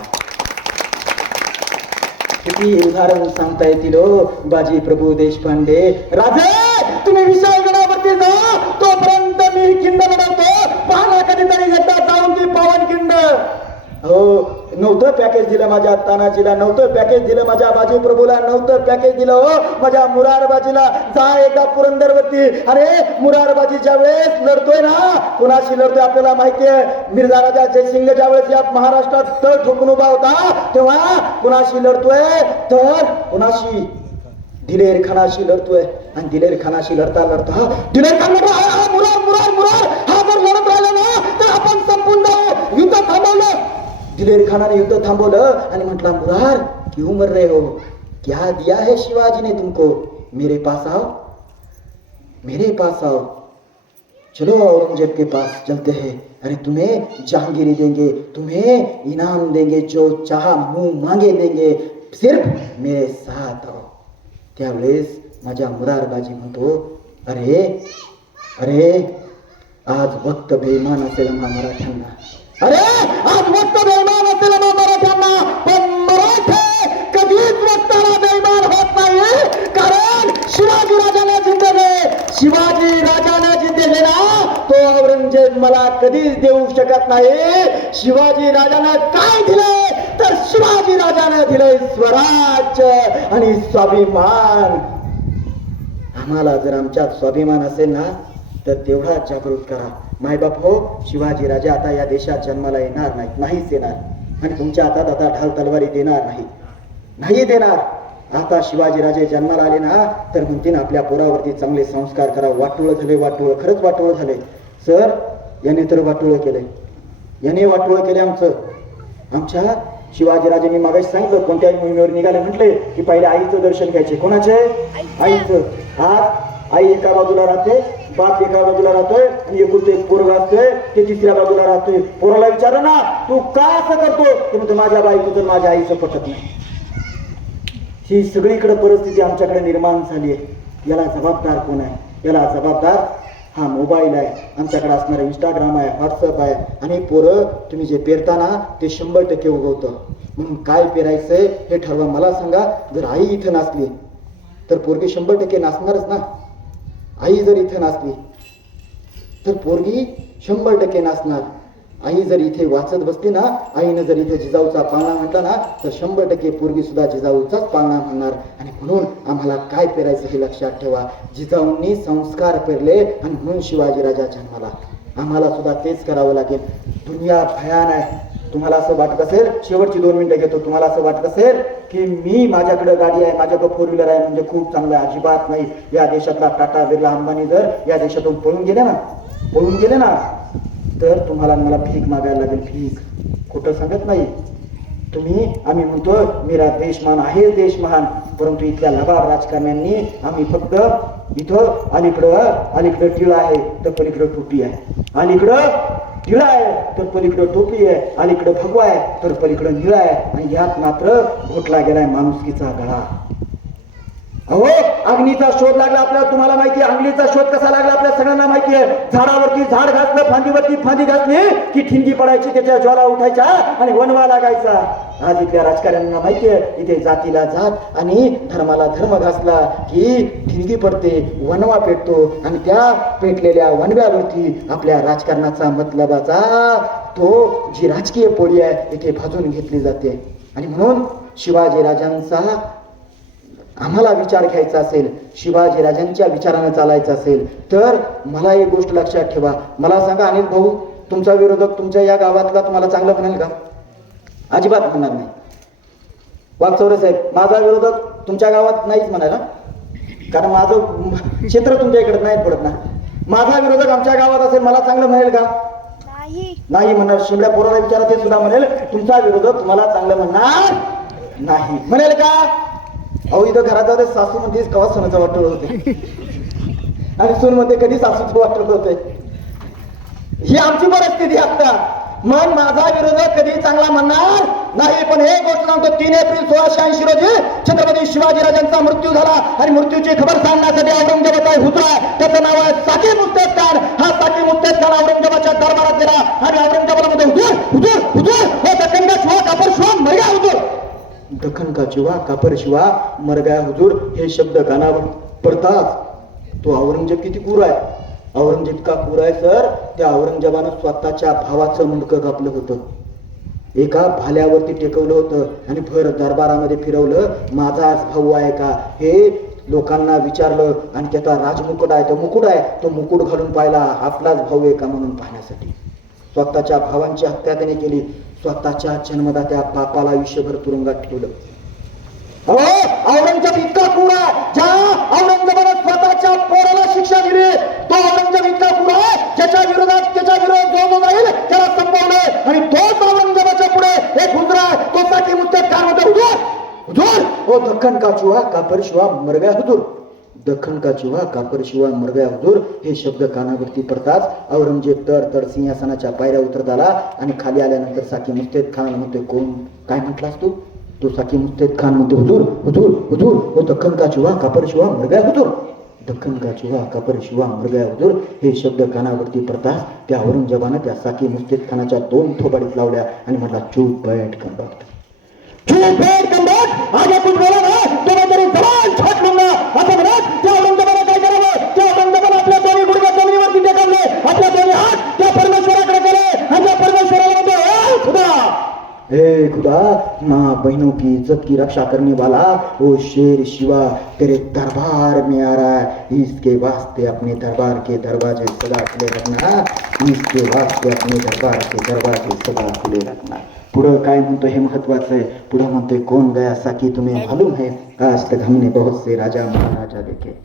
किती उदाहरण सांगता येतील. बाजी प्रभू देशपांडे राजे तुम्ही विशाळगडावरती जा. तोपर्यंत मी खिंड लढवतो. पाहला कधीतरी एकदा जाऊन ती पावन खिंड. हो नव्हतं पॅकेज दिलं माझ्या तानाजीला, नव्हतं पॅकेज दिलं माझ्या बाजी प्रभूला, नव्हतं पॅकेज दिलं हो माझ्या मुरारबाजीला. जा एकदा पुरंदरवरती. अरे मुरारबाजी ज्या वेळेस लढतोय ना, कुणाशी लढतोय आपल्याला माहितीये. मिर्झा राजा जयसिंग ज्या वेळेस या महाराष्ट्रात तळ ठोकून उभा होता, तेव्हा कुणाशी लढतोय तर कुणाशी, दिलेर खानाशी लढतोय. आणि दिलेर खानाशी लढता लढता दिलेर खान म्हटलं मुरार मुरार मुरार, हा जर लढत राहिला ना तर आपण संपून जाऊ. युद्ध थांबवलं. दिलेर खानाने युद्ध थांबवलं आणि म्हटलं मुरार क्यों मर रहे हो, क्या दिया है शिवाजी ने तुमको, मेरे पास आओ, मेरे पास आओ, चलो औरंगजेब के पास चलते हैं. अरे तुम्हें जहांगीरी देंगे, तुम्हें इनाम देंगे, जो चाहा मुंह मांगे देंगे, सिर्फ मेरे साथ आओ. त्यावेळेस माझ्या मुरारबाजी म्हणतो अरे अरे आज वक्त बेईमान असेल मराठ्यांना, अरे आज वक्त बेईमान असेल मराठ्यांना, पण मराठे कधीच वक्ताला बेईमान होत नाही. कारण शिवाजी राजाने जिंकले, शिवाजी राजाने जिंकले ना तो औरंगजेब मला कधीच देऊ शकत नाही. शिवाजी राजाने काय दिले तर शिवाजी राजाने दिले स्वराज्य आणि स्वाभिमान. आम्हाला जर आमच्यात स्वाभिमान असेल ना तर तेवढा जागृत करा. मायबाप हो, शिवाजी राजा आता या देशात जन्माला येणार नाहीत, नाहीच येणार. आणि तुमच्या हातात आता ढाल तलवारी देणार नाही देणार. आता शिवाजी राजे जन्माला आले ना तर म्हणतील आपल्या पोरावरती चांगले संस्कार करा. वाटोळ झाले, वाटोळ, खरंच वाटोळ झाले सर. याने तर वाटोळ केले, याने वाटोळ केले आमच्या शिवाजीराजे. मी मागाशी सांगितलं कोणत्याही मोहिमेवर निघाले म्हटले की पहिले आईचं दर्शन घ्यायचे. कोणाचे? आईचं. आज आई एका बाजूला राहते, बाप एका बाजूला राहतोय आणि एकुलते एक पोरगा असतोय ते तिसऱ्या बाजूला राहतोय. पोराला विचार ना तू का असं करतो, ते म्हणतो माझ्या बायकोचं माझ्या आईचं पटत नाही. ही सगळीकडे परिस्थिती आमच्याकडे निर्माण झाली आहे. याला जबाबदार कोण आहे? याला जबाबदार हा मोबाईल आहे, आमच्याकडे असणारं इंस्टाग्राम आहे, व्हॉट्सअप आहे. आणि पोरं तुम्ही जे पेरताना ते 100% उगवतं. म्हणून काय पेरायचंय हे ठरवा. मला सांगा, जर आई इथं नसली तर पोरगी 100% नाचणारच ना. आई जर इथं नसली तर पोरगी 100% नाचणार. आई जर इथे वाचत बसली ना, आईनं जर इथे जिजाऊचा पाळणा म्हटला ना तर 100% पोरगी सुद्धा जिजाऊचाच पाळणा म्हणणार. आणि म्हणून आम्हाला काय पेरायचं हे लक्षात ठेवा. जिजाऊंनी संस्कार पेरले आणि म्हणून शिवाजी राजा जन्माला. आम्हाला सुद्धा तेच करावं लागेल. दुनिया भयान आहे. तुम्हाला असं वाटत असेल, शेवटची 2 मिनिटं घेतो, तुम्हाला असं वाटत असेल की मी माझ्याकडे गाडी आहे, माझ्याकडे 4 व्हीलर आहे म्हणजे खूप चांगलं आहे. अजिबात नाही. या देशातला टाटा बिर्ला अंबानी जर या देशातून पळून गेले ना तर तुम्हाला मला भीक मागायला लागेल. भीक. खोटं सांगत नाही. आम्ही म्हणतो मेरा देश महान आहे, देश महान. परंतु इथल्या लबाड राजकारण्यांनी आम्ही फक्त इथं अलीकडं टिळा आहे तर पलीकडं टोपी आहे, अलीकडं टिळा आहे तर पलीकडं टोपी आहे, अलीकडं भगवा आहे तर पलीकडं निळा आहे. आणि यात मात्र घोटला गेलाय माणुसकीचा गळा. अहो अग्नीचा शोध लागला आपल्याला, तुम्हाला माहिती आहे. अग्नीचा शोध कसा लागला आपल्या सगळ्यांना माहिती आहे. झाडावरती झाड घातलं, फांदीवरती फांदी घातली की ठिणगी पडायची, त्याच्या ज्वाला उठायच्या आणि वनवा लागायचा. आज इथल्या राजकारण्यांना माहिती आहे, इथे जातीला जात आणि धर्माला धर्म घासला की ठिणगी पडते, वनवा पेटतो. आणि त्या पेटलेल्या वनव्यावरती आपल्या राजकारणाचा मतलबाचा तो जी राजकीय पोळी आहे इथे भाजून घेतली जाते. आणि म्हणून शिवाजी राजांचा आम्हाला विचार घ्यायचा असेल, शिवाजी राजांच्या विचारानं चालायचं असेल तर मला एक गोष्ट लक्षात ठेवा. मला सांगा अनिल भाऊ, तुमचा विरोधक तुमच्या या गावातला तुम्हाला चांगलं म्हणेल का? अजिबात म्हणणार नाही. वागचौरे साहेब, माझा विरोधक तुमच्या गावात नाहीच म्हणायला, कारण माझं क्षेत्र तुमच्या इकडे नाही पडत ना. माझा विरोधक आमच्या गावात असेल मला चांगलं म्हणेल का? नाही म्हणणार. शिमड्या पोराला विचारा, ते सुद्धा म्हणेल तुमचा विरोधक तुम्हाला चांगलं म्हणणार नाही. म्हणेल का? अहो इथं घरात सासू मध्ये कवा सोनाचं वाटत होते आणि सून मध्ये कधी सासूचं वाटत होते. ही आमची परिस्थिती आता. मन माझा विरोधक कधी चांगला म्हणणार नाही. पण हे गोष्ट सांगतो, 3 एप्रिल 1680 रोजी छत्रपती शिवाजी राजांचा मृत्यू झाला आणि मृत्यूची खबर सांगण्यासाठी औरंगजेबाचा हुजरा, त्याचं नाव आहे साकी मुस्तैद खान. हा साकी मुस्तैद खान औरंगजेबाच्या दरबारात गेला आणि औरंगजेबाला मध्ये हुजूर हुजूर हुजूर हो दक्कन का शिवा कापर शिवा मर गया हुजूर, दखन का चिवा कापर शिवा मर गया हुजूर हे शब्द कानावर पडतात. तो औरंगजेब किती क्रूर आहे. औरंगजेब का क्रूर आहे सर, त्या औरंगजेबानं स्वतःच्या भावाचं मुंडकं कापलं होतं. एका भाल्यावरती टेकवलं होतं आणि भर दरबारामध्ये फिरवलं, माझाच भाऊ आहे का हे लोकांना विचारलं. आणि त्याचा राजमुकुट आहे, तो मुकुट आहे, तो मुकुट घालून पाहिला, आपलाच भाऊ आहे का म्हणून पाहण्यासाठी. स्वतःच्या भावांची हत्या त्याने केली, स्वतःच्या जन्मदात्या बापाला आयुष्यभर तुरुंगात ठेवलं. औरंगजेब इतका क्रूर आहे, ज्या औरंगजेबाने स्वतःच्या पोराला शिक्षा दिली, तो औरंगजेब इतका क्रूर आहे त्याच्या विरोधात जो जाईल त्याला संपवलं. आणि तोच औरंगजेबाच्या पुढे एक हुजरा आहे, तो साठी मुत्तेद खान म्हणतो, हुजूर हुजूर ओ दख्खन का चुहा कापर शिवा मर गया हुजूर, दख्खन का चुहा कापर शिवा मर गया हुजूर. हे शब्द कानावरती पडताच औरंगजेब तर सिंहासनाच्या पायऱ्या उतरत आला आणि खाली आल्यानंतर साकी मुत्तेद खान म्हणतोय, कोण काय म्हटलास तू? तो साकी मुत्तेद खान म्हणतो, हुजूर हुजूर हुजूर ओ दख्खन का चुहा कापर शिवा मर गया हुजूर, दख्खन का चुहा कापर शिवा मर गया हुजूर. हे शब्द कानावरती पडताच त्या औरंगजेबानं त्या साकी मुत्तेद खानाच्या 2 थोबाडीत लावल्या आणि म्हटला, चूप बैठ कंडक्ट, चूप बैठ कंडक्ट, आगे कुछ बोला ना तो मैं तेरी जबान छाट लूंगा. असं म्हणत त्या औरंगजेबानं काय करावं, त्या औरंगजेबानं आपल्या दोन्ही गुडघे जमिनीवरती टेकवले, आपल्या दोन्ही हात त्या परमेश्वराकडे केले आणि त्या परमेश्वराला म्हणतो, ए खुदा, ए खुदा, माँ बहनों की इज्जत की रक्षा करने वाला वो शेर शिवा तेरे दरबार में आ रहा है. इसके वास्ते अपने दरबार के दरवाजे सदा खुले रखना, इसके वास्ते अपने दरबार के दरवाजे सदा खुले रखना. पुढं काय म्हणतो हे महत्वाचं आहे. पुढं म्हणतोय, कोण गया साकी तुम्हें मालूम है, आज तक हमने बहुत से राजा महाराजा देखे,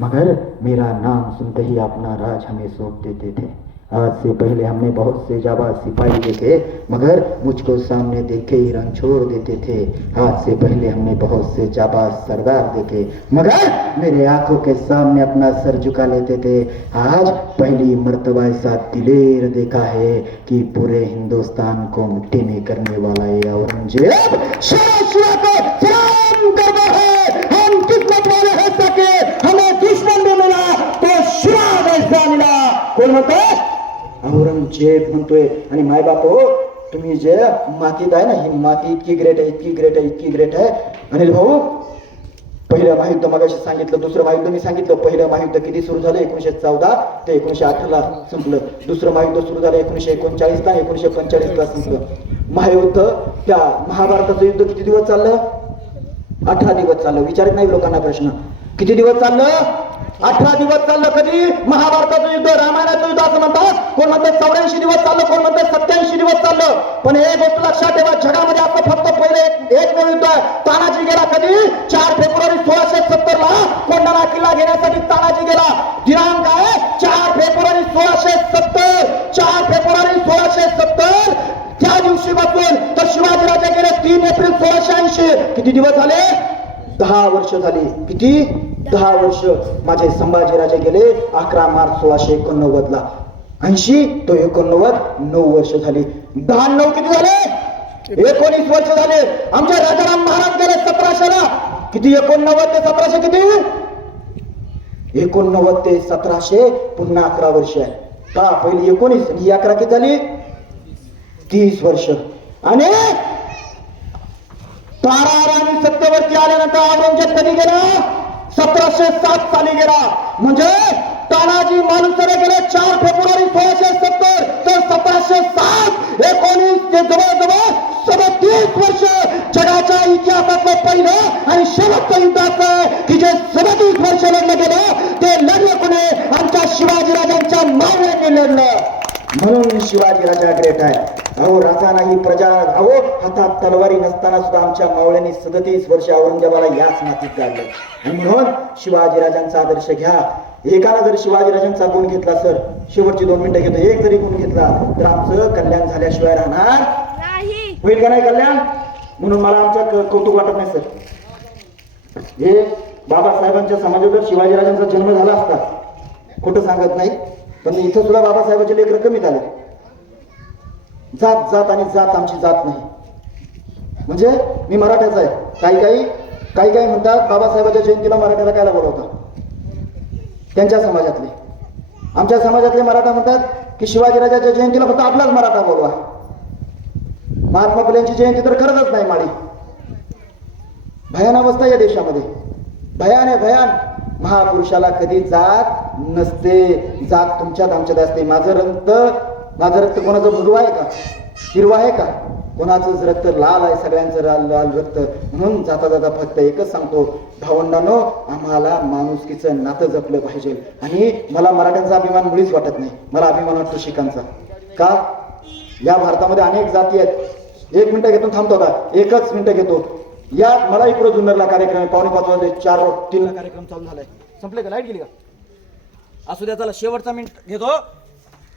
मगर मेरा नाम सुनते ही अपना राज हमें सौंप देते थे. आज से पहले हमने बहुत से जाबाज सिपाही देखे, मगर मुझको सामने देखे ही रंग छोड़ देते थे. आज से पहले हमने बहुत से जाबाज सरदार देखे, मगर मेरे आंखों के सामने अपना सर झुका लेते थे. आज पहली मर्तबा ऐसा दिलेर देखा है कि पूरे हिंदुस्तान को मिट्टी में करने वाला ये औरंगजेब शिवा को सलाम करता है. हम किस्मत वाले हो सके, हमें दुश्मन भी मिला तो शिवा ऐसा मिला. कोण म्हणतो? औरंगजेब म्हणतोय. आणि मायबाप हो, तुम्ही जे मातीत आहे ना, ही माती इतकी ग्रेट आहे, इतकी ग्रेट आहे, इतकी ग्रेट आहे. अनिल भाऊ, पहिलं महायुद्ध मगाशी सांगितलं, दुसरं महायुद्ध मी सांगितलं. पहिलं महायुद्ध किती सुरू झालं? 1914 ते 1918 संपलं. दुसरं महायुद्ध सुरू झालं 1939 ला, 1945 ला संपलं. महायुद्ध, त्या महाभारताचं युद्ध किती दिवस चाललं? 18 दिवस चाललं. विचारत नाही लोकांना प्रश्न, किती दिवस चाललं? 18 दिवस चाललं. कधी? महाभारताचं युद्ध, रामायणाचं युद्ध असं म्हणतात. कोण म्हणतात 84 दिवस चाललं, कोण म्हणतात 87 दिवस चाललं. पण एक गोष्ट लक्षात ठेवा, जगामध्ये आता फक्त पहिले एक युद्ध आहे. तानाजी गेला कधी? 4 फेब्रुवारी 1670 ला कोंढाणा किल्ला घेण्यासाठी तानाजी गेला. दिनांक आहे 4 फेब्रुवारी 1670. 4 फेब्रुवारी 1670 त्या दिवशीपासून तर शिवाजीराजे गेले 3 एप्रिल 1680. किती दिवस झाले? 10 वर्ष झाली. किती? 10 वर्ष. माझे संभाजीराजे गेले 11 मार्च 1689 ला. 80 तो 89, 9 वर्ष झाली. 10 9 किती झाले? 19 वर्ष झाले. आमचे राजाराम महाराज गेले 1700 ला. किती? 89 ते 1700 किती? 89 ते 1700 पुन्हा 11 वर्ष आहे का? पहिली 19 आणि 11 किती झाली? 30 वर्ष. आणि ताराराणी सत्तेवरती आल्यानंतर औरंगजेब कधी गेला? 1707 साली गेला. म्हणजे तानाजी मालुसरे गेले 4 फेब्रुवारी 1670 तर 1707 19 ते जवळजवळ 37 वर्ष. जगाच्या इतिहासातलं पहिलं आणि शेवटचं युद्ध असं आहे की जे 37 वर्ष लढलं गेलं, ते लढलं कोणी? आमच्या शिवाजीराजांच्या मावळ्यांनी लढलं. म्हणून शिवाजी राजा ग्रेट आहे. अहो राजा नाही प्रजा, अहो हातात तलवारी नसताना सुद्धा आमच्या मावळ्यांनी 37 वर्ष औरंगजेबाला याच मातीत काढलं. आणि म्हणून शिवाजीराजांचा आदर्श घ्या. एकाला जर शिवाजीराजांचा गुण घेतला, सर शेवटची 2 मिनिटं घेतो, एक जरी गुण घेतला तर आमचं कल्याण झाल्याशिवाय राहणार नाही. होईल का नाही कल्याण? म्हणून मला आमच्या कौतुक वाटत नाही सर. हे बाबासाहेबांच्या समाजात जर शिवाजीराजांचा जन्म झाला असता, खोटं सांगत नाही, पण इथं सुद्धा बाबासाहेबांचे लेकर कमी झाले. जात जात आणि जात आमची जात नाही. म्हणजे मी मराठ्याचा आहे. काही म्हणतात बाबासाहेबांच्या जयंतीला मराठ्याला कायला बोलवतात? त्यांच्या समाजातले. आमच्या समाजातले मराठा म्हणतात की शिवाजीराजाच्या जयंतीला फक्त आपलाच मराठा बोलवा. महात्मा फुलेंची जयंती तर करतच नाही माळी. भयान अवस्था या देशामध्ये, भयान आहे भयान. महापुरुषाला कधी जात नसते. जात तुमच्यात आमच्यात असते. माझं रक्त कोणाचं भगवा आहे का? हिरवा आहे का? कोणाचंच रक्त लाल आहे, सगळ्यांचं लाल लाल रक्त. म्हणून जाता जाता फक्त एकच सांगतो, भावंडांनो, आम्हाला माणुसकीचं नातं जपलं पाहिजे. आणि मला मराठ्यांचा अभिमान मुळीच वाटत नाही, मला अभिमान वाटतो शीखांचा. का? या भारतामध्ये अनेक जाती आहेत. 1 मिनिटं घेतो, थांबतो का? 1च मिनिटं घेतो. या मला इकडं जुन्नरला कार्यक्रम आहे, 4:45 वाजले, 4:03 कार्यक्रम चालू झालाय. संपले का? लाईट गेली का? असू द्या, चला शेवटचा मिनिट घेतो.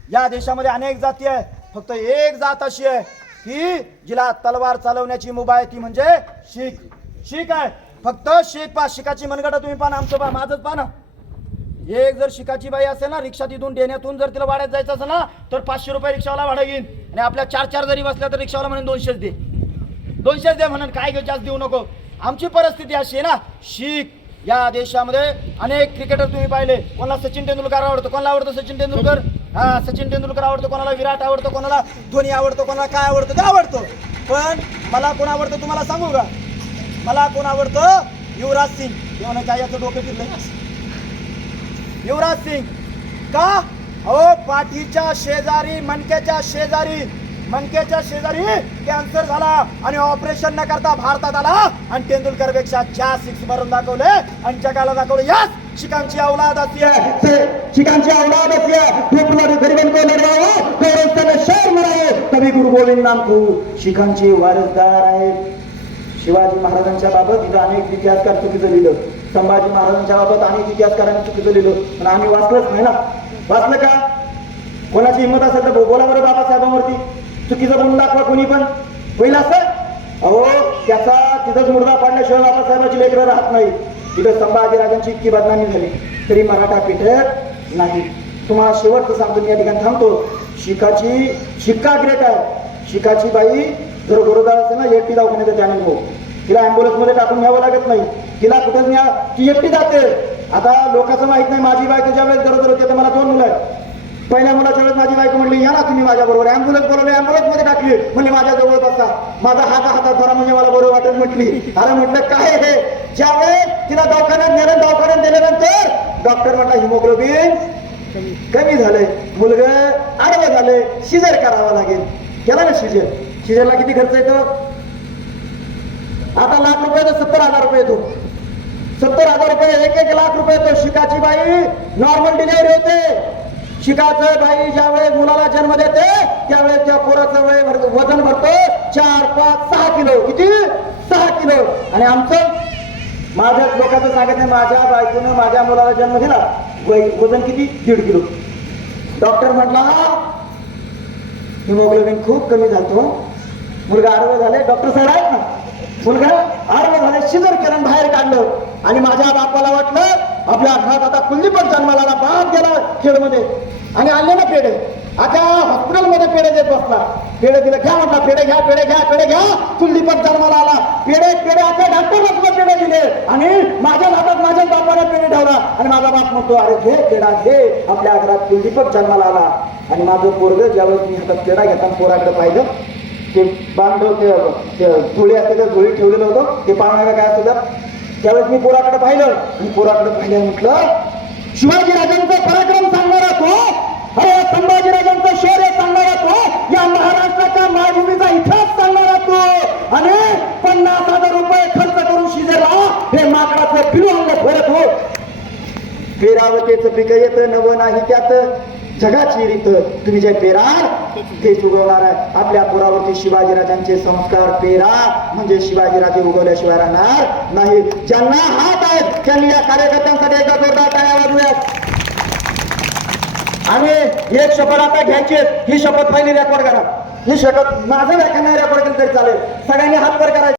या देशामध्ये अनेक जाती आहे, फक्त एक जात अशी आहे की जिला तलवार चालवण्याची मुभा आहे, ती म्हणजे शीख. शीख आहे, फक्त शीख. शिखाची मनगट तुम्ही पाहा, आमचं पहा, माझंच पहा ना. एक जर शिखाची बाई असेल ना, रिक्षा तिथून देण्यातून जर तिला वाड्यात जायचं असेल ना, तर 500 रुपये रिक्षावाला भाडं घेईन. आणि आपल्या 4 जरी बसल्या तर रिक्षावाला म्हणून 200 दे, 200 दे म्हणून. काय घेऊ, जास्त देऊ नको. आमची परिस्थिती अशी आहे ना. शीख या देशामध्ये अनेक क्रिकेटर तुम्ही पाहिले. कोणाला सचिन तेंडुलकर आवडतो, कोणाला आवडतो सचिन तेंडुलकर? हा, सचिन तेंडुलकर आवडतो, कोणाला विराट आवडतो, कोणाला धोनी आवडतो, कोणाला काय आवडतं ते आवडतो. पण मला कोण आवडतं तुम्हाला सांगू का? मला कोण आवडतं? युवराज सिंग. तेव्हा काय याचं डोकं फिरलं? युवराज सिंग का? अहो, पाठीच्या शेजारी, मणक्याच्या शेजारी कॅन्सर झाला आणि ऑपरेशन न करता भारतात आला. आणि तेंडुलकर पेक्षा 4 6 मारून दाखवले आणि जगाला दाखवले. याच शिखांची औलाद अशी आहे, शिखांची औलाद अशी आहे. गरिबांको लढवाओ, गौरवस्थाने शहर मिळावे, कवी गुरु गोविंद नाम को. शिखांचे वारसदार आहेत. शिवाजी महाराजांच्या बाबत इथं अनेक इतिहासकार चुकीचं लिहिलं, संभाजी महाराजांच्या बाबत अनेक इतिहासकारांनी चुकीचं लिहिलं, पण आम्ही वाचलंच नाही ना. वाचलं का? कोणाची हिंमत असेल तर बोला बरं बाबासाहेबांवरती. चुकीचं बोलून दाखवा कोणी पण. पहिलं असं, अहो, त्याचा तिथंच मुर्दा पाडल्याशिवाय बाबासाहेबांची लेकरं राहत नाही. तिथं संभाजीराजांची इतकी बदनामी झाली तरी मराठा पेटत नाही. तुम्हाला शेवटचं सांगतो, मी या ठिकाणी थांबतो. शिक्का ग्रेट आहे. शिखाची बाई जर गरोदर असेल ना, एकटी दवाखान्यात त्याने हो, तिला ॲम्ब्युलन्समध्ये टाकून न्यावं लागत नाही. तिला कुठंच न्या, ती एकटी जाते. आता लोकांचं माहित नाही, माझी बायको ज्या वेळेस गरोदर होती, तर मला 2 मुलं आहेत. पहिल्या मुलाच्या वेळेस माझी बायको म्हणली, या ना तुम्ही माझ्याबरोबर. ॲम्ब्युलन्स बोलवली, ॲम्ब्युलन्समध्ये टाकली. म्हणली माझ्या जवळ बसा, माझा हातात धरा म्हणजे मला बरं वाटेल म्हटली. अरे म्हटलं काय हे? ज्यावेळेस तिला दवाखान्यात नेलं, दवाखान्यात दिल्यानंतर डॉक्टर म्हटला हिमोग्लोबिन कमी झालंय, मुलगा आडवं झालंय, शिजर करावा लागेल. केला ना शिजर. शिजरला किती खर्च येतो? आता ₹1,00,000 तर 70,000 येतो. 70,000 रुपये, 1 लाख रुपये येतो. शिखाची बाई नॉर्मल डिलिव्हरी होते. शिखाचं बाई ज्यावेळेस मुलाला जन्म देते त्यावेळेस त्या पोराचं वजन भरतो 4 5 6 किलो. किती? 6 किलो. आणि आमचं, माझ्या लोकांचं सांगत नाही, माझ्या बायकोनं माझ्या मुलाला जन्म दिला, वजन किती? 1.5 किलो. डॉक्टर म्हटला हिमोग्लोबिन खूप कमी झालतो, मुलगा आडवं झाले. डॉक्टर साहेब आहेत ना, मुलगा आडवं झाले, शिजर केलं, बाहेर काढलं. आणि माझ्या बापाला वाटलं आपल्या घरात आता कुलदीपक जन्माला. बाप गेला खेळमध्ये आणि आणले ना पेढे. आता हॉस्पिटलमध्ये पेढे देत बसला. पेढे दिले, घ्या म्हटला, पेढे घ्या, पेढे घ्या, पेढे घ्या. कुलदीपक जन्माला आला. पेढे आता डॉक्टर पेढे दिले आणि माझ्या हातात माझ्या बापाने पेढे ठेवला. आणि माझा बाप म्हणतो, अरे घे पेढा घे, आपल्या घरात कुलदीपक जन्माला आला. आणि माझं पोरग ज्यावेळेस मी हातात पेढा घेताना पोराकडे पाहिलं, ते बांधव ते झोळी असते, त्या झोळी ठेवलेलं होतं, ते पाहणारा काय असतं. त्यावेळेस मी पोराकडे पाहिलं आणि पोराकडे पाहिलं, म्हटलं शिवाजी राजांचा पराक्रम सांगणारा तो, अरे संभाजीराजांचं शौर्य सांगणारा तो, या महाराष्ट्राच्या मायभूमीचा इतिहास सांगणारा तो. आणि 50,000 रुपये खर्च करून शिजेला हे माकडाचं पिलू आणलं परत हो. पेरावतेचं पिकं येतं, नवं नाही त्यात जगाची रीत. तुम्ही जे पेराल ते उगवणार आहे. आपल्या पुरावरती शिवाजीराजांचे संस्कार पेरा, म्हणजे शिवाजीराजे उगवल्याशिवाय राहणार नाही. ज्यांना हात आहेत त्यांनी या कार्यकर्त्यांसाठी एकदा जोरदार टाळ्या वाजवूयात. आणि एक शपथ आता घ्यायची, ही शपथ पहिली रेकॉर्ड करा. ही शपथ माझं व्याख्यान रेकॉर्ड केलं तरी चालेल. सगळ्यांनी हात वर करायचे.